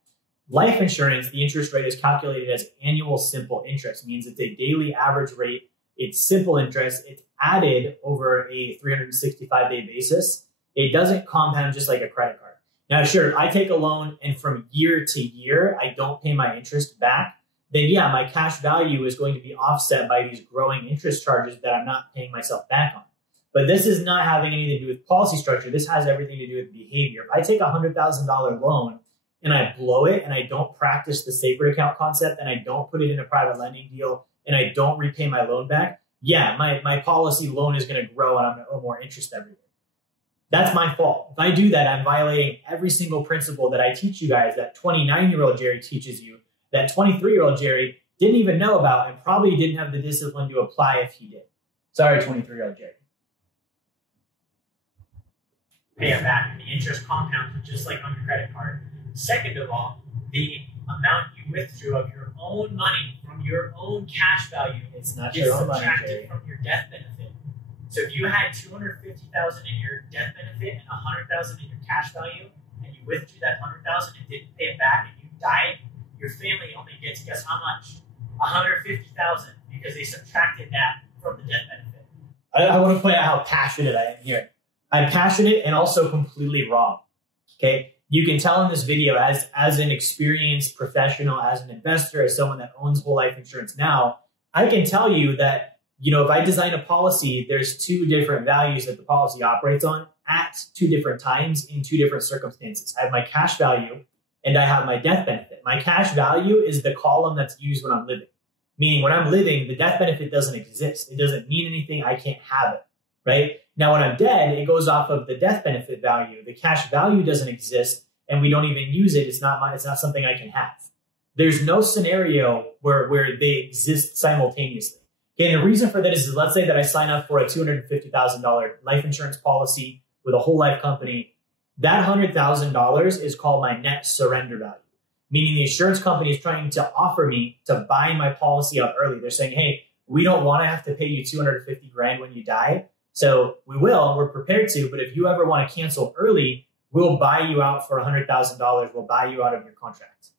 Life insurance, the interest rate is calculated as annual simple interest, means it's a daily average rate. It's simple interest. It's added over a 365-day basis. It doesn't compound just like a credit card. Now, sure, I take a loan and from year to year, I don't pay my interest back. Then yeah, my cash value is going to be offset by these growing interest charges that I'm not paying myself back on. But this is not having anything to do with policy structure. This has everything to do with behavior. If I take a $100,000 loan and I blow it and I don't practice the sacred account concept and I don't put it in a private lending deal and I don't repay my loan back, yeah, my policy loan is going to grow and I'm going to owe more interest every year. That's my fault. If I do that, I'm violating every single principle that I teach you guys, that 29-year-old Jerry teaches you, that 23-year-old Jerry didn't even know about and probably didn't have the discipline to apply if he did. Sorry, 23-year-old Jerry. Pay it back. The interest compounds just like on your credit card. Second of all, the amount you withdrew of your own money from your own cash value It's not is your own money, subtracted Jerry. from your death benefit. So if you had $250,000 in your death benefit and $100,000 in your cash value, and you withdrew that $100,000 and didn't pay it back, and you died, your family only gets, guess how much? $150,000 because they subtracted that from the death benefit. I want to point out how passionate I am here. I'm passionate and also completely wrong. Okay, you can tell in this video as an experienced professional, as an investor, as someone that owns whole life insurance now, I can tell you that, you know, if I design a policy, there's 2 different values that the policy operates on at 2 different times in 2 different circumstances. I have my cash value and I have my death benefit. My cash value is the column that's used when I'm living. Meaning when I'm living, the death benefit doesn't exist. It doesn't mean anything. I can't have it, right? Now, when I'm dead, it goes off of the death benefit value. The cash value doesn't exist and we don't even use it. It's not something I can have. There's no scenario where they exist simultaneously. Okay, and the reason for that is let's say that I sign up for a $250,000 life insurance policy with a whole life company. That $100,000 is called my net surrender value, meaning the insurance company is trying to offer me to buy my policy out early. They're saying, hey, we don't want to have to pay you $250,000 when you die. So we will, we're prepared to, but if you ever want to cancel early, we'll buy you out for $100,000. We'll buy you out of your contract.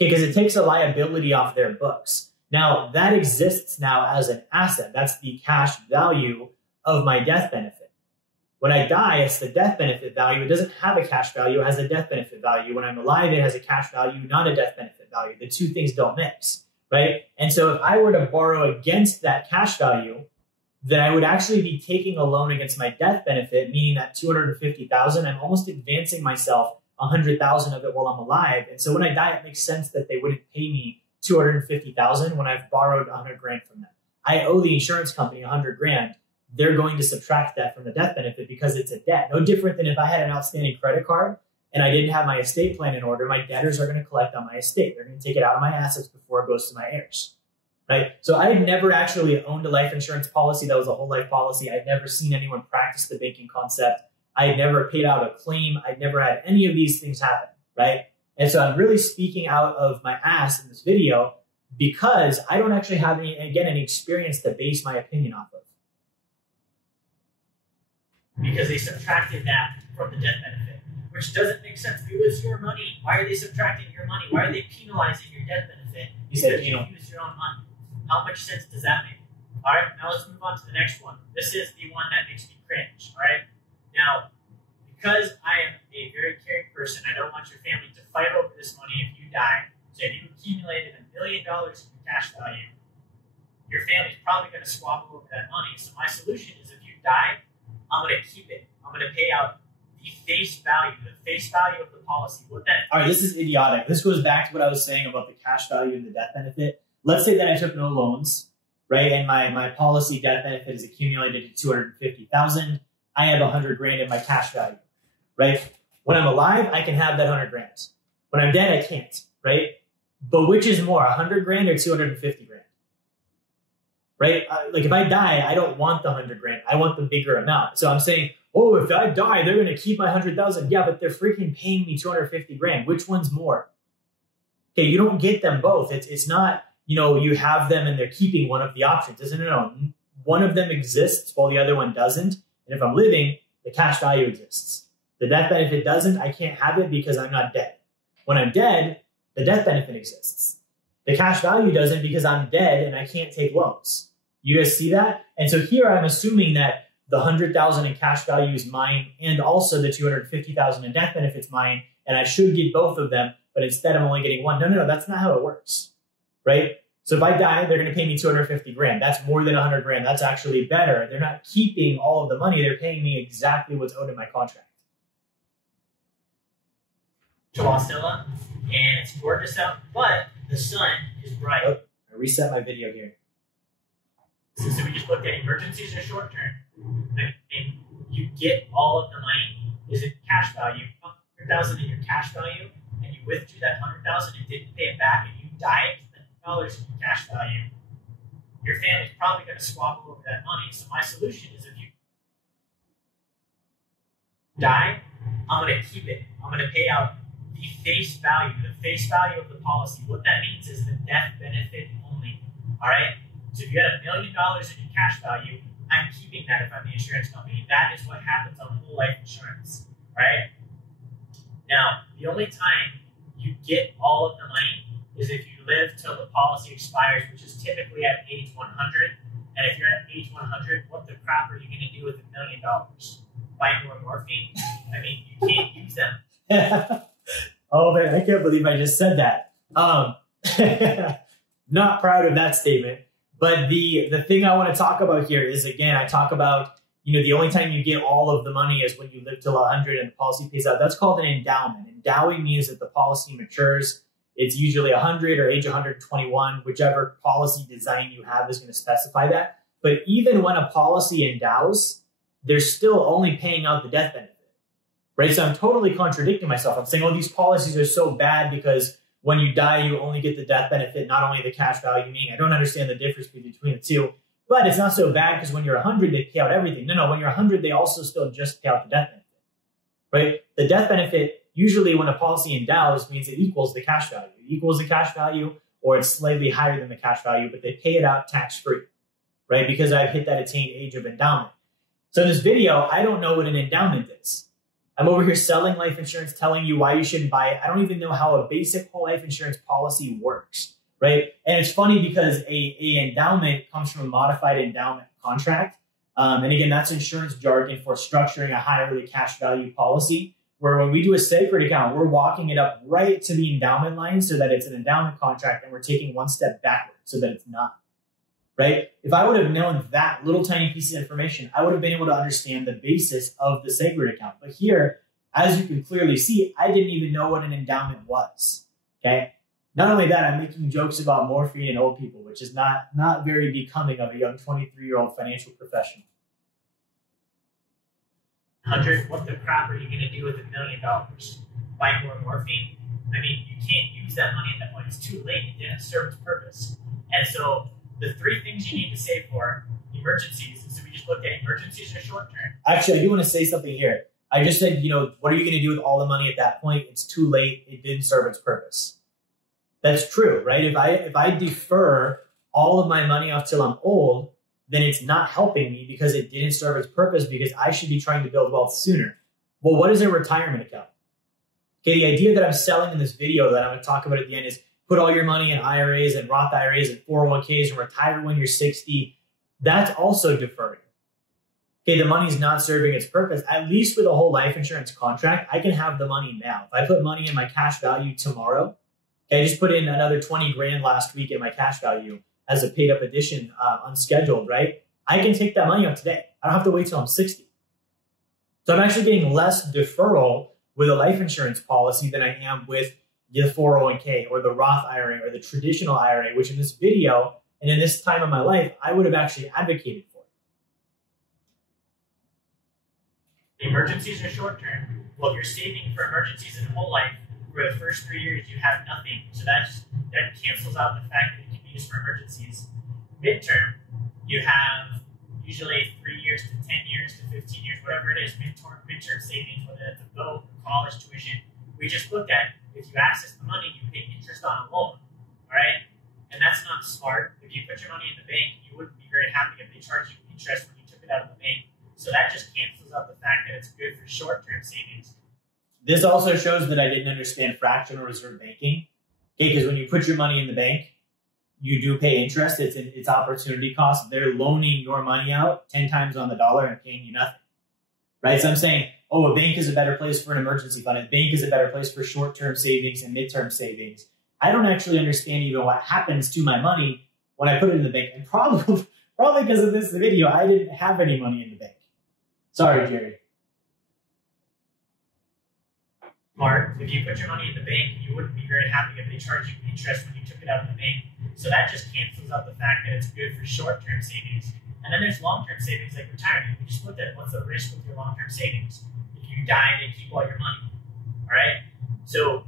Okay, because it takes a liability off their books. Now, that exists now as an asset. That's the cash value of my death benefit. When I die, it's the death benefit value. It doesn't have a cash value. It has a death benefit value. When I'm alive, it has a cash value, not a death benefit value. The 2 things don't mix, right? And so if I were to borrow against that cash value, then I would actually be taking a loan against my death benefit, meaning that $250,000, I'm almost advancing myself $100,000 of it while I'm alive. And so when I die, it makes sense that they wouldn't pay me $250,000 when I've borrowed 100 grand from them. I owe the insurance company 100 grand. They're going to subtract that from the death benefit because it's a debt. No different than if I had an outstanding credit card and I didn't have my estate plan in order, my debtors are going to collect on my estate. They're going to take it out of my assets before it goes to my heirs, right? So I had never actually owned a life insurance policy that was a whole life policy. I'd never seen anyone practice the banking concept. I had never paid out a claim. I'd never had any of these things happen, right? And so I'm really speaking out of my ass in this video because I don't actually have any experience to base my opinion off of. Because they subtracted that from the death benefit, which doesn't make sense. It was your money. Why are they subtracting your money? Why are they penalizing your death benefit? You said because you used your own money. How much sense does that make? All right, now let's move on to the next one. This is the one that makes me cringe, all right? Now, because I am a very caring person, I don't want your family to fight over this money if you die. So if you accumulated $1 million in cash value, your family's probably going to squabble over that money. So my solution is if you die, I'm going to keep it. I'm going to pay out the face value of the policy. What that? All right, this is idiotic. This goes back to what I was saying about the cash value and the death benefit. Let's say that I took no loans, right? And my policy death benefit is accumulated to $250,000. I have 100 grand in my cash value, right? When I'm alive, I can have that 100 grand. When I'm dead, I can't, right? But which is more, 100 grand or 250 grand? Right? Like if I die, I don't want the 100 grand. I want the bigger amount. So I'm saying, oh, if I die, they're going to keep my 100,000. Yeah, but they're freaking paying me 250 grand. Which one's more? Okay, you don't get them both. It's not, you have them and they're keeping one of the options. Isn't it? No, one of them exists while the other one doesn't. And if I'm living, the cash value exists. The death benefit doesn't. I can't have it because I'm not dead. When I'm dead, the death benefit exists. The cash value doesn't because I'm dead and I can't take loans. You guys see that? And so here I'm assuming that the 100,000 in cash value is mine and also the 250,000 in death benefits mine, and I should get both of them, but instead I'm only getting one. No, that's not how it works, right? So if I die, they're going to pay me 250 grand. That's more than 100 grand. That's actually better. They're not keeping all of the money. They're paying me exactly what's owed in my contract. Chawasilla, and it's gorgeous out, but the sun is bright. Oh, I reset my video here. So we just looked at emergencies or short term. And you get all of the money. Is it cash value? 100,000 in your cash value, and you withdrew that 100,000 and didn't pay it back, and you died $100 in cash value. Your family's probably going to squabble over that money. So my solution is if you die, I'm going to keep it. I'm going to pay out the face value of the policy. What that means is the death benefit only. All right. So if you had $1 million in your cash value, I'm keeping that if I'm the insurance company. That is what happens on whole life insurance, right? Now, the only time you get all of the money is if you live till the policy expires, which is typically at age 100. And if you're at age 100, what the crap are you going to do with $1 million? Buy more morphine? I mean, you can't use them. Oh man, I can't believe I just said that. Not proud of that statement. But the thing I want to talk about here is, again, I talk about, the only time you get all of the money is when you live till 100 and the policy pays out. That's called an endowment. Endowing means that the policy matures. It's usually 100 or age 121, whichever policy design you have is going to specify that. But even when a policy endows, they're still only paying out the death benefit, right? So I'm totally contradicting myself. I'm saying, oh, these policies are so bad because when you die, you only get the death benefit, not only the cash value, meaning I don't understand the difference between the two. But it's not so bad because when you're 100, they pay out everything. No, when you're 100, they also still just pay out the death benefit, right? The death benefit, usually when a policy endows, means it equals the cash value. It equals the cash value, or it's slightly higher than the cash value, but they pay it out tax-free, right? Because I've hit that attained age of endowment. So in this video, I don't know what an endowment is. I'm over here selling life insurance, telling you why you shouldn't buy it. I don't even know how a basic whole life insurance policy works, right? And it's funny because a endowment comes from a modified endowment contract. And again, that's insurance jargon for structuring a higher cash value policy, where when we do a sacred account, we're walking it up right to the endowment line so that it's an endowment contract, and we're taking one step backward so that it's not. Right? If I would have known that little tiny piece of information, I would have been able to understand the basis of the sacred account. But here, as you can clearly see, I didn't even know what an endowment was. Okay? Not only that, I'm making jokes about morphine and old people, which is not very becoming of a young 23-year-old financial professional. 100, what the crap are you going to do with $1 million? Buy more morphine? I mean, you can't use that money at that point. It's too late. It didn't serve its purpose. And so the 3 things you need to save for: emergencies. So we just looked at emergencies or short term. Actually, I do want to say something here. I just said, what are you going to do with all the money at that point? It's too late. It didn't serve its purpose. That's true, right? If I defer all of my money off till I'm old, then it's not helping me because it didn't serve its purpose, because I should be trying to build wealth sooner. Well, what is a retirement account? Okay, the idea that I'm selling in this video that I'm going to talk about at the end is put all your money in IRAs and Roth IRAs and 401ks and retire when you're 60. That's also deferring. Okay, the money's not serving its purpose. At least with a whole life insurance contract, I can have the money now. If I put money in my cash value tomorrow, okay, I just put in another 20 grand last week in my cash value as a paid up addition, unscheduled, right? I can take that money out today. I don't have to wait till I'm 60. So I'm actually getting less deferral with a life insurance policy than I am with the 401k or the Roth IRA or the traditional IRA, which in this video and in this time of my life, I would have actually advocated for. Emergencies are short term. Well, if you're saving for emergencies in whole life, where the first 3 years you have nothing, so that cancels out the fact that it can be used for emergencies. Midterm, you have usually 3 years to 10 years to 15 years, whatever it is, midterm savings, whether it's a boat, college tuition. We just looked at, if you access the money, you pay interest on a loan, all right? And that's not smart. If you put your money in the bank, you wouldn't be very happy if they charged you interest when you took it out of the bank. So that just cancels out the fact that it's good for short-term savings. This also shows that I didn't understand fractional reserve banking. Okay, because when you put your money in the bank, you do pay interest. It's opportunity cost. They're loaning your money out 10 times on the dollar and paying you nothing. Right? So I'm saying, a bank is a better place for an emergency fund. A bank is a better place for short-term savings and midterm savings. I don't actually understand even what happens to my money when I put it in the bank. And probably because of this video, I didn't have any money in the bank. Sorry, Jerry. Mark, if you put your money in the bank, you wouldn't be very happy if they charged you interest when you took it out of the bank. So that just cancels out the fact that it's good for short-term savings. And then there's long-term savings like retirement. We just looked at what's the risk with your long-term savings. If you die, they keep all your money. All right? So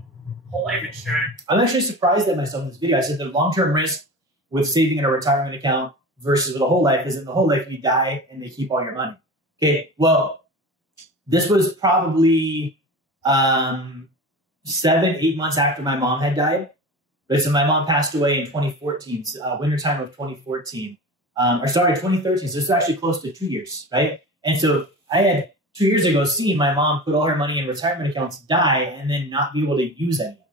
whole life insurance. I'm actually surprised at myself in this video. I said the long-term risk with saving in a retirement account versus with a whole life is in the whole life you die and they keep all your money. Okay, well, this was probably 7-8 months after my mom had died. Right, so my mom passed away in 2014, wintertime of 2014. 2013. So it's actually close to 2 years, right? And so I had 2 years ago seen my mom put all her money in retirement accounts, die, and then not be able to use any of it.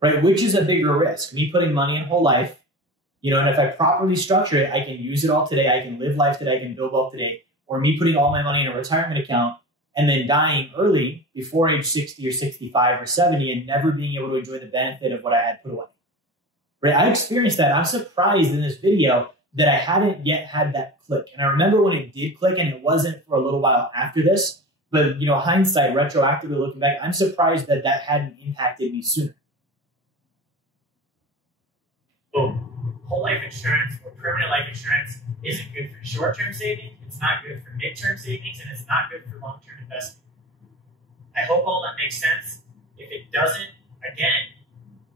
Right, which is a bigger risk? Me putting money in whole life, and if I properly structure it, I can use it all today. I can live life today. I can build wealth today. Or me putting all my money in a retirement account and then dying early before age 60 or 65 or 70 and never being able to enjoy the benefit of what I had put away. Right? I experienced that. I'm surprised in this video that I hadn't yet had that click. And I remember when it did click, and it wasn't for a little while after this, but hindsight, retroactively looking back, I'm surprised that hadn't impacted me sooner. Whole life insurance or permanent life insurance isn't good for short-term savings, it's not good for mid-term savings, and it's not good for long-term investing. I hope all that makes sense. If it doesn't, again,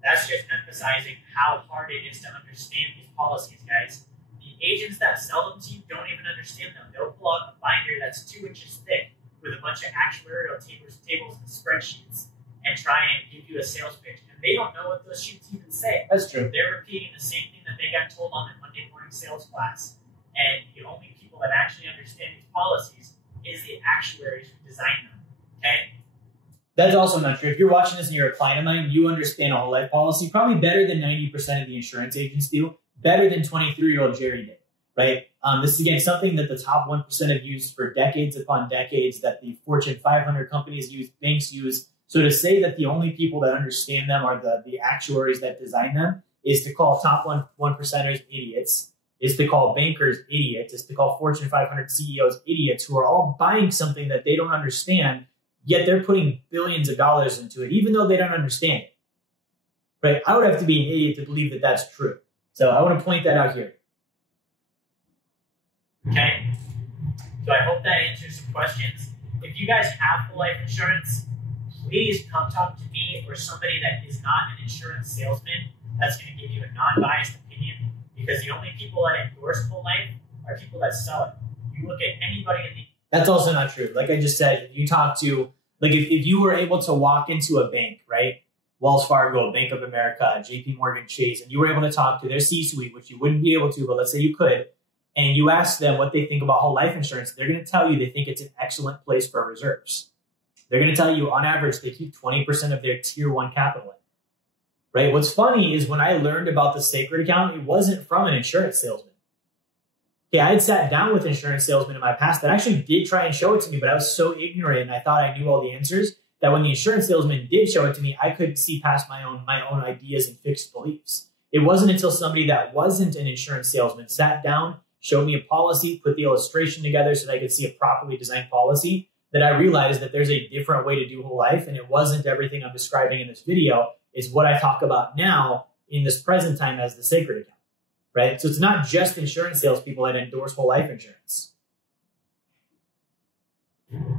that's just emphasizing how hard it is to understand these policies, guys. The agents that sell them to you don't even understand them. They'll pull out a binder that's 2 inches thick with a bunch of actuarial tables and spreadsheets and try and give you a sales pitch. And they don't know what those sheets even say. That's true. They're repeating the same thing that they got told on their Monday morning sales class. And the only people that actually understand these policies is the actuaries who design them. Okay? That's also not true. If you're watching this and you're a client of mine, you understand a whole life policy probably better than 90% of the insurance agents do, better than 23-year-old Jerry did, right? This is, again, something that the top 1% have used for decades upon decades, that the Fortune 500 companies use, banks use. So to say that the only people that understand them are the actuaries that design them is to call top 1%ers idiots, is to call bankers idiots, is to call Fortune 500 CEOs idiots who are all buying something that they don't understand, yet they're putting billions of dollars into it, even though they don't understand it. right? I would have to be an idiot to believe that that's true. So I want to point that out here. Okay. So I hope that answers some questions. If you guys have full life insurance, please come talk to me or somebody that is not an insurance salesman that's going to give you a non-biased opinion, because the only people that endorse full life are people that sell it. You look at anybody in the... That's also not true. Like I just said, if you talk to, like if you were able to walk into a bank, right? Wells Fargo, Bank of America, JP Morgan Chase, and you were able to talk to their C-suite, which you wouldn't be able to, but let's say you could, and you ask them what they think about whole life insurance, they're going to tell you they think it's an excellent place for reserves. They're going to tell you on average they keep 20% of their tier 1 capital in. Right? What's funny is when I learned about the Sacred account, it wasn't from an insurance salesman. Okay, I had sat down with insurance salesmen in my past that actually did try and show it to me, but I was so ignorant and I thought I knew all the answers that when the insurance salesman did show it to me, I could see past my own ideas and fixed beliefs. It wasn't until somebody that wasn't an insurance salesman sat down, showed me a policy, put the illustration together so that I could see a properly designed policy, that I realized that there's a different way to do whole life, and it wasn't everything I'm describing in this video. Is what I talk about now in this present time as the Sacred account, right? So it's not just insurance salespeople that endorse whole life insurance.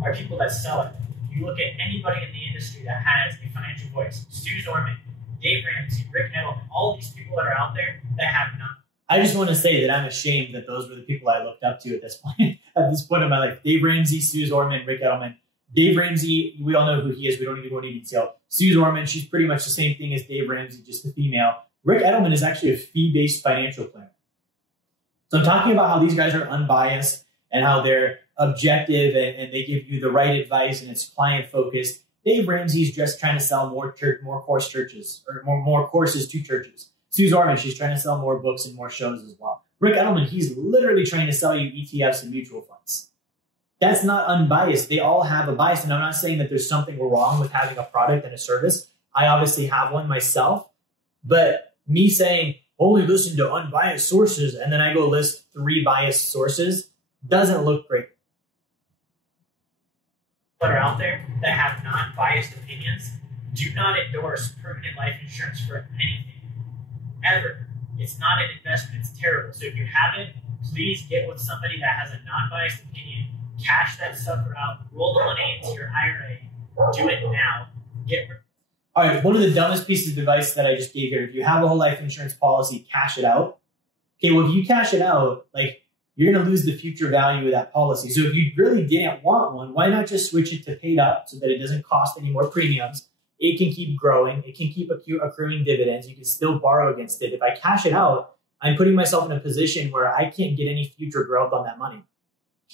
Are people that sell it. You look at anybody in the industry that has a financial voice. Stu Zorman, Dave Ramsey, Rick Edelman, all these people that are out there that have not. I just want to say that I'm ashamed that those were the people I looked up to at this point. At this point in my life, Dave Ramsey, Stu Zorman, Rick Edelman. Dave Ramsey, we all know who he is. We don't need to go into detail. Stu Zorman, she's pretty much the same thing as Dave Ramsey, just a female. Rick Edelman is actually a fee-based financial planner. So I'm talking about how these guys are unbiased and how they're objective and they give you the right advice and it's client-focused. Dave Ramsey's just trying to sell more courses to churches. Stu Zorman, she's trying to sell more books and more shows as well. Rick Edelman, he's literally trying to sell you ETFs and mutual funds. That's not unbiased. They all have a bias. And I'm not saying that there's something wrong with having a product and a service. I obviously have one myself. But me saying, only listen to unbiased sources, and then I go list 3 biased sources, doesn't look great. That are out there that have non-biased opinions do not endorse permanent life insurance for anything. Ever. It's not an investment. It's terrible. So if you haven't, please get with somebody that has a non-biased opinion. Cash that sucker out. Roll the money into your IRA. Do it now. All right, one of the dumbest pieces of advice that I just gave here, if you have a whole life insurance policy, cash it out. Okay, well, if you cash it out, like, you're going to lose the future value of that policy. So if you really didn't want one, why not just switch it to paid up so that it doesn't cost any more premiums? It can keep growing. It can keep accruing dividends. You can still borrow against it. If I cash it out, I'm putting myself in a position where I can't get any future growth on that money.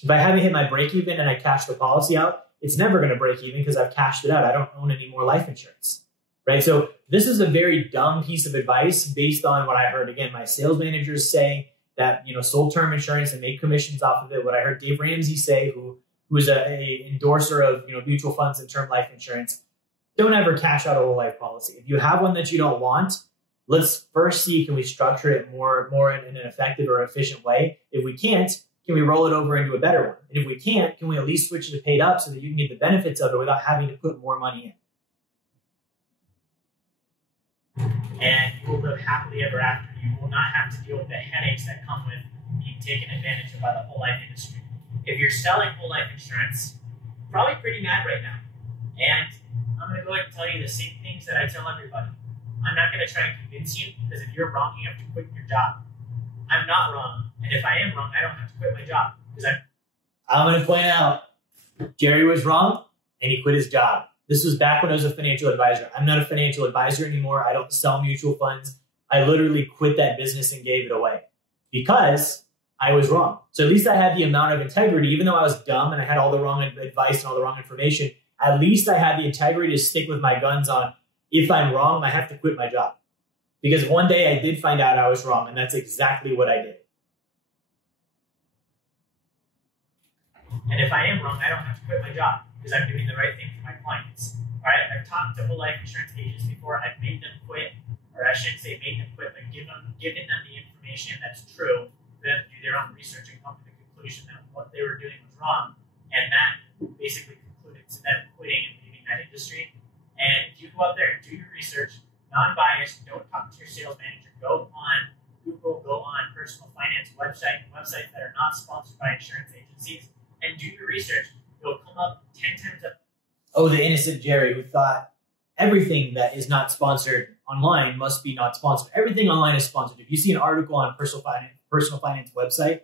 If I haven't hit my break even and I cash the policy out, it's never going to break even because I've cashed it out. I don't own any more life insurance, right? So this is a very dumb piece of advice based on what I heard. Again, my sales managers say that, sold term insurance and make commissions off of it. What I heard Dave Ramsey say, who is a endorser of, mutual funds and term life insurance, don't ever cash out a whole life policy. If you have one that you don't want, let's first see, can we structure it more in an effective or efficient way? If we can't, can we roll it over into a better one? And if we can't, can we at least switch it to paid up so that you can get the benefits of it without having to put more money in? And you will live happily ever after. You will not have to deal with the headaches that come with being taken advantage of by the whole life industry. If you're selling whole life insurance, probably pretty mad right now. And I'm going to go ahead and tell you the same things that I tell everybody. I'm not going to try and convince you, because if you're wrong, you have to quit your job. I'm not wrong. And if I am wrong, I don't have to quit my job. I'm going to point out, Jerry was wrong and he quit his job. This was back when I was a financial advisor. I'm not a financial advisor anymore. I don't sell mutual funds. I literally quit that business and gave it away because I was wrong. So at least I had the amount of integrity, even though I was dumb and I had all the wrong advice and all the wrong information, at least I had the integrity to stick with my guns on, if I'm wrong, I have to quit my job. Because one day I did find out I was wrong, and that's exactly what I did. And if I am wrong, I don't have to quit my job because I'm doing the right thing for my clients. All right, I've talked to whole life insurance agents before. I've made them quit, or I shouldn't say made them quit, but given them the information that's true, for them to do their own research and come to the conclusion that what they were doing was wrong, and that basically concluded to them quitting and leaving that industry. And if you go out there and do your research, non-biased. Don't talk to your sales manager. Go on Google, go on personal finance websites that are not sponsored by insurance agencies, and do your research. It'll come up 10 times up. Oh, the innocent Jerry who thought everything that is not sponsored online must be not sponsored. Everything online is sponsored. If you see an article on a personal finance website,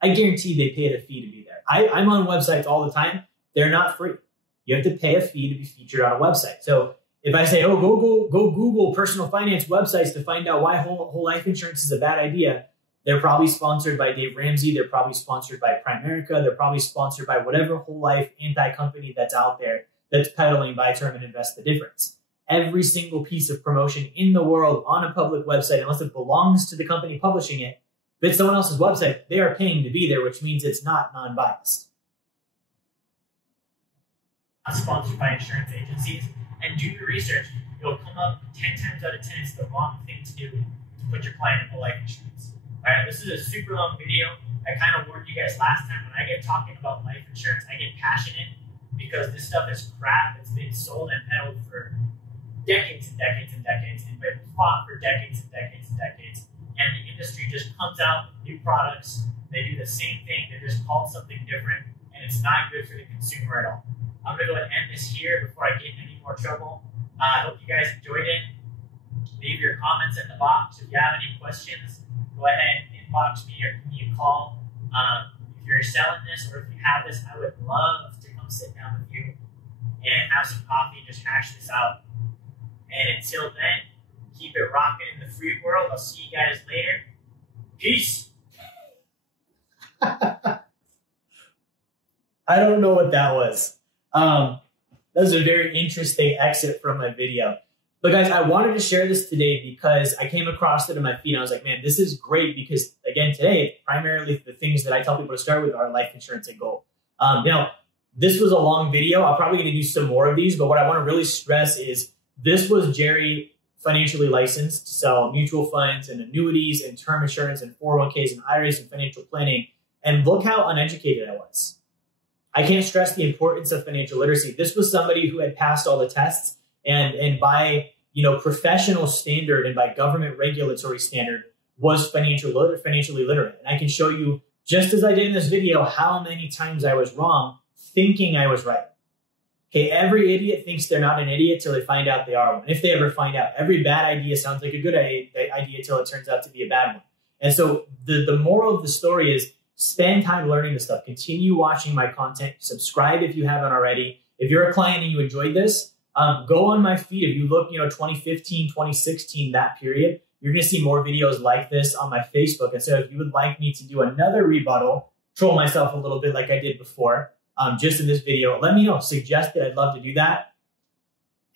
I guarantee they paid a fee to be there. I'm on websites all the time. They're not free. You have to pay a fee to be featured on a website. So if I say, oh, go Google personal finance websites to find out why whole life insurance is a bad idea, they're probably sponsored by Dave Ramsey. They're probably sponsored by Primerica. They're probably sponsored by whatever whole life anti-company that's out there that's peddling buy term and invest the difference. Every single piece of promotion in the world on a public website, unless it belongs to the company publishing it, if it's someone else's website, they are paying to be there, which means it's not non-biased. Sponsored by insurance agencies, and do your research. It'll come up 10 times out of 10. It's the wrong thing to do to put your client into life insurance. All right, this is a super long video. I kind of warned you guys last time. When I get talking about life insurance, I get passionate because this stuff is crap. It's been sold and peddled for decades and decades and decades, and been fought for decades and decades and decades. And the industry just comes out with new products. They do the same thing. They're just called something different, and it's not good for the consumer at all. I'm going to go ahead and end this here before I get in any more trouble. I hope you guys enjoyed it. Leave your comments in the box. If you have any questions, go ahead and inbox me or give me a call. If you're selling this or if you have this, I would love to come sit down with you and have some coffee and just hash this out. And until then, keep it rocking in the free world. I'll see you guys later. Peace. I don't know what that was. That was a very interesting exit from my video. But guys, I wanted to share this today because I came across it in my feed. And I was like, man, this is great because, again, today, primarily the things that I tell people to start with are life insurance and gold. Now, this was a long video. I'm probably going to do some more of these. But what I want to really stress is this was Jerry financially licensed to sell mutual funds and annuities and term insurance and 401ks and IRAs and financial planning. And look how uneducated I was. I can't stress the importance of financial literacy. This was somebody who had passed all the tests and by professional standard and by government regulatory standard was financially literate. And I can show you, just as I did in this video, how many times I was wrong thinking I was right. Okay, every idiot thinks they're not an idiot till they find out they are one. If they ever find out, every bad idea sounds like a good idea till it turns out to be a bad one. And so the moral of the story is, spend time learning this stuff. Continue watching my content. Subscribe if you haven't already. If you're a client and you enjoyed this, go on my feed. If you look, 2015, 2016, that period, you're going to see more videos like this on my Facebook. And so if you would like me to do another rebuttal, troll myself a little bit like I did before, just in this video, let me know. Suggest it. I'd love to do that.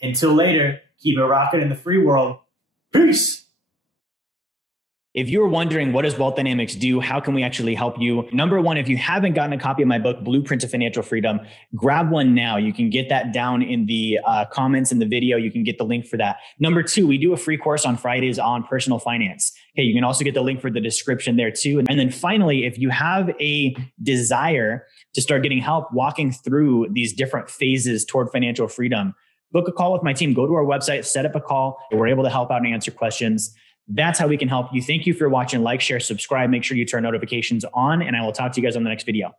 Until later, keep it rocking in the free world. Peace. If you're wondering, what does Wealth Dynamics do? How can we actually help you? Number one, if you haven't gotten a copy of my book, Blueprint to Financial Freedom, grab one now. You can get that down in the comments in the video. You can get the link for that. Number two, we do a free course on Fridays on personal finance. Okay, you can also get the link for the description there too. And then finally, if you have a desire to start getting help walking through these different phases toward financial freedom, book a call with my team. Go to our website, set up a call. We're able to help out and answer questions. That's how we can help you. Thank you for watching. Like, share, subscribe. Make sure you turn notifications on, and I will talk to you guys on the next video.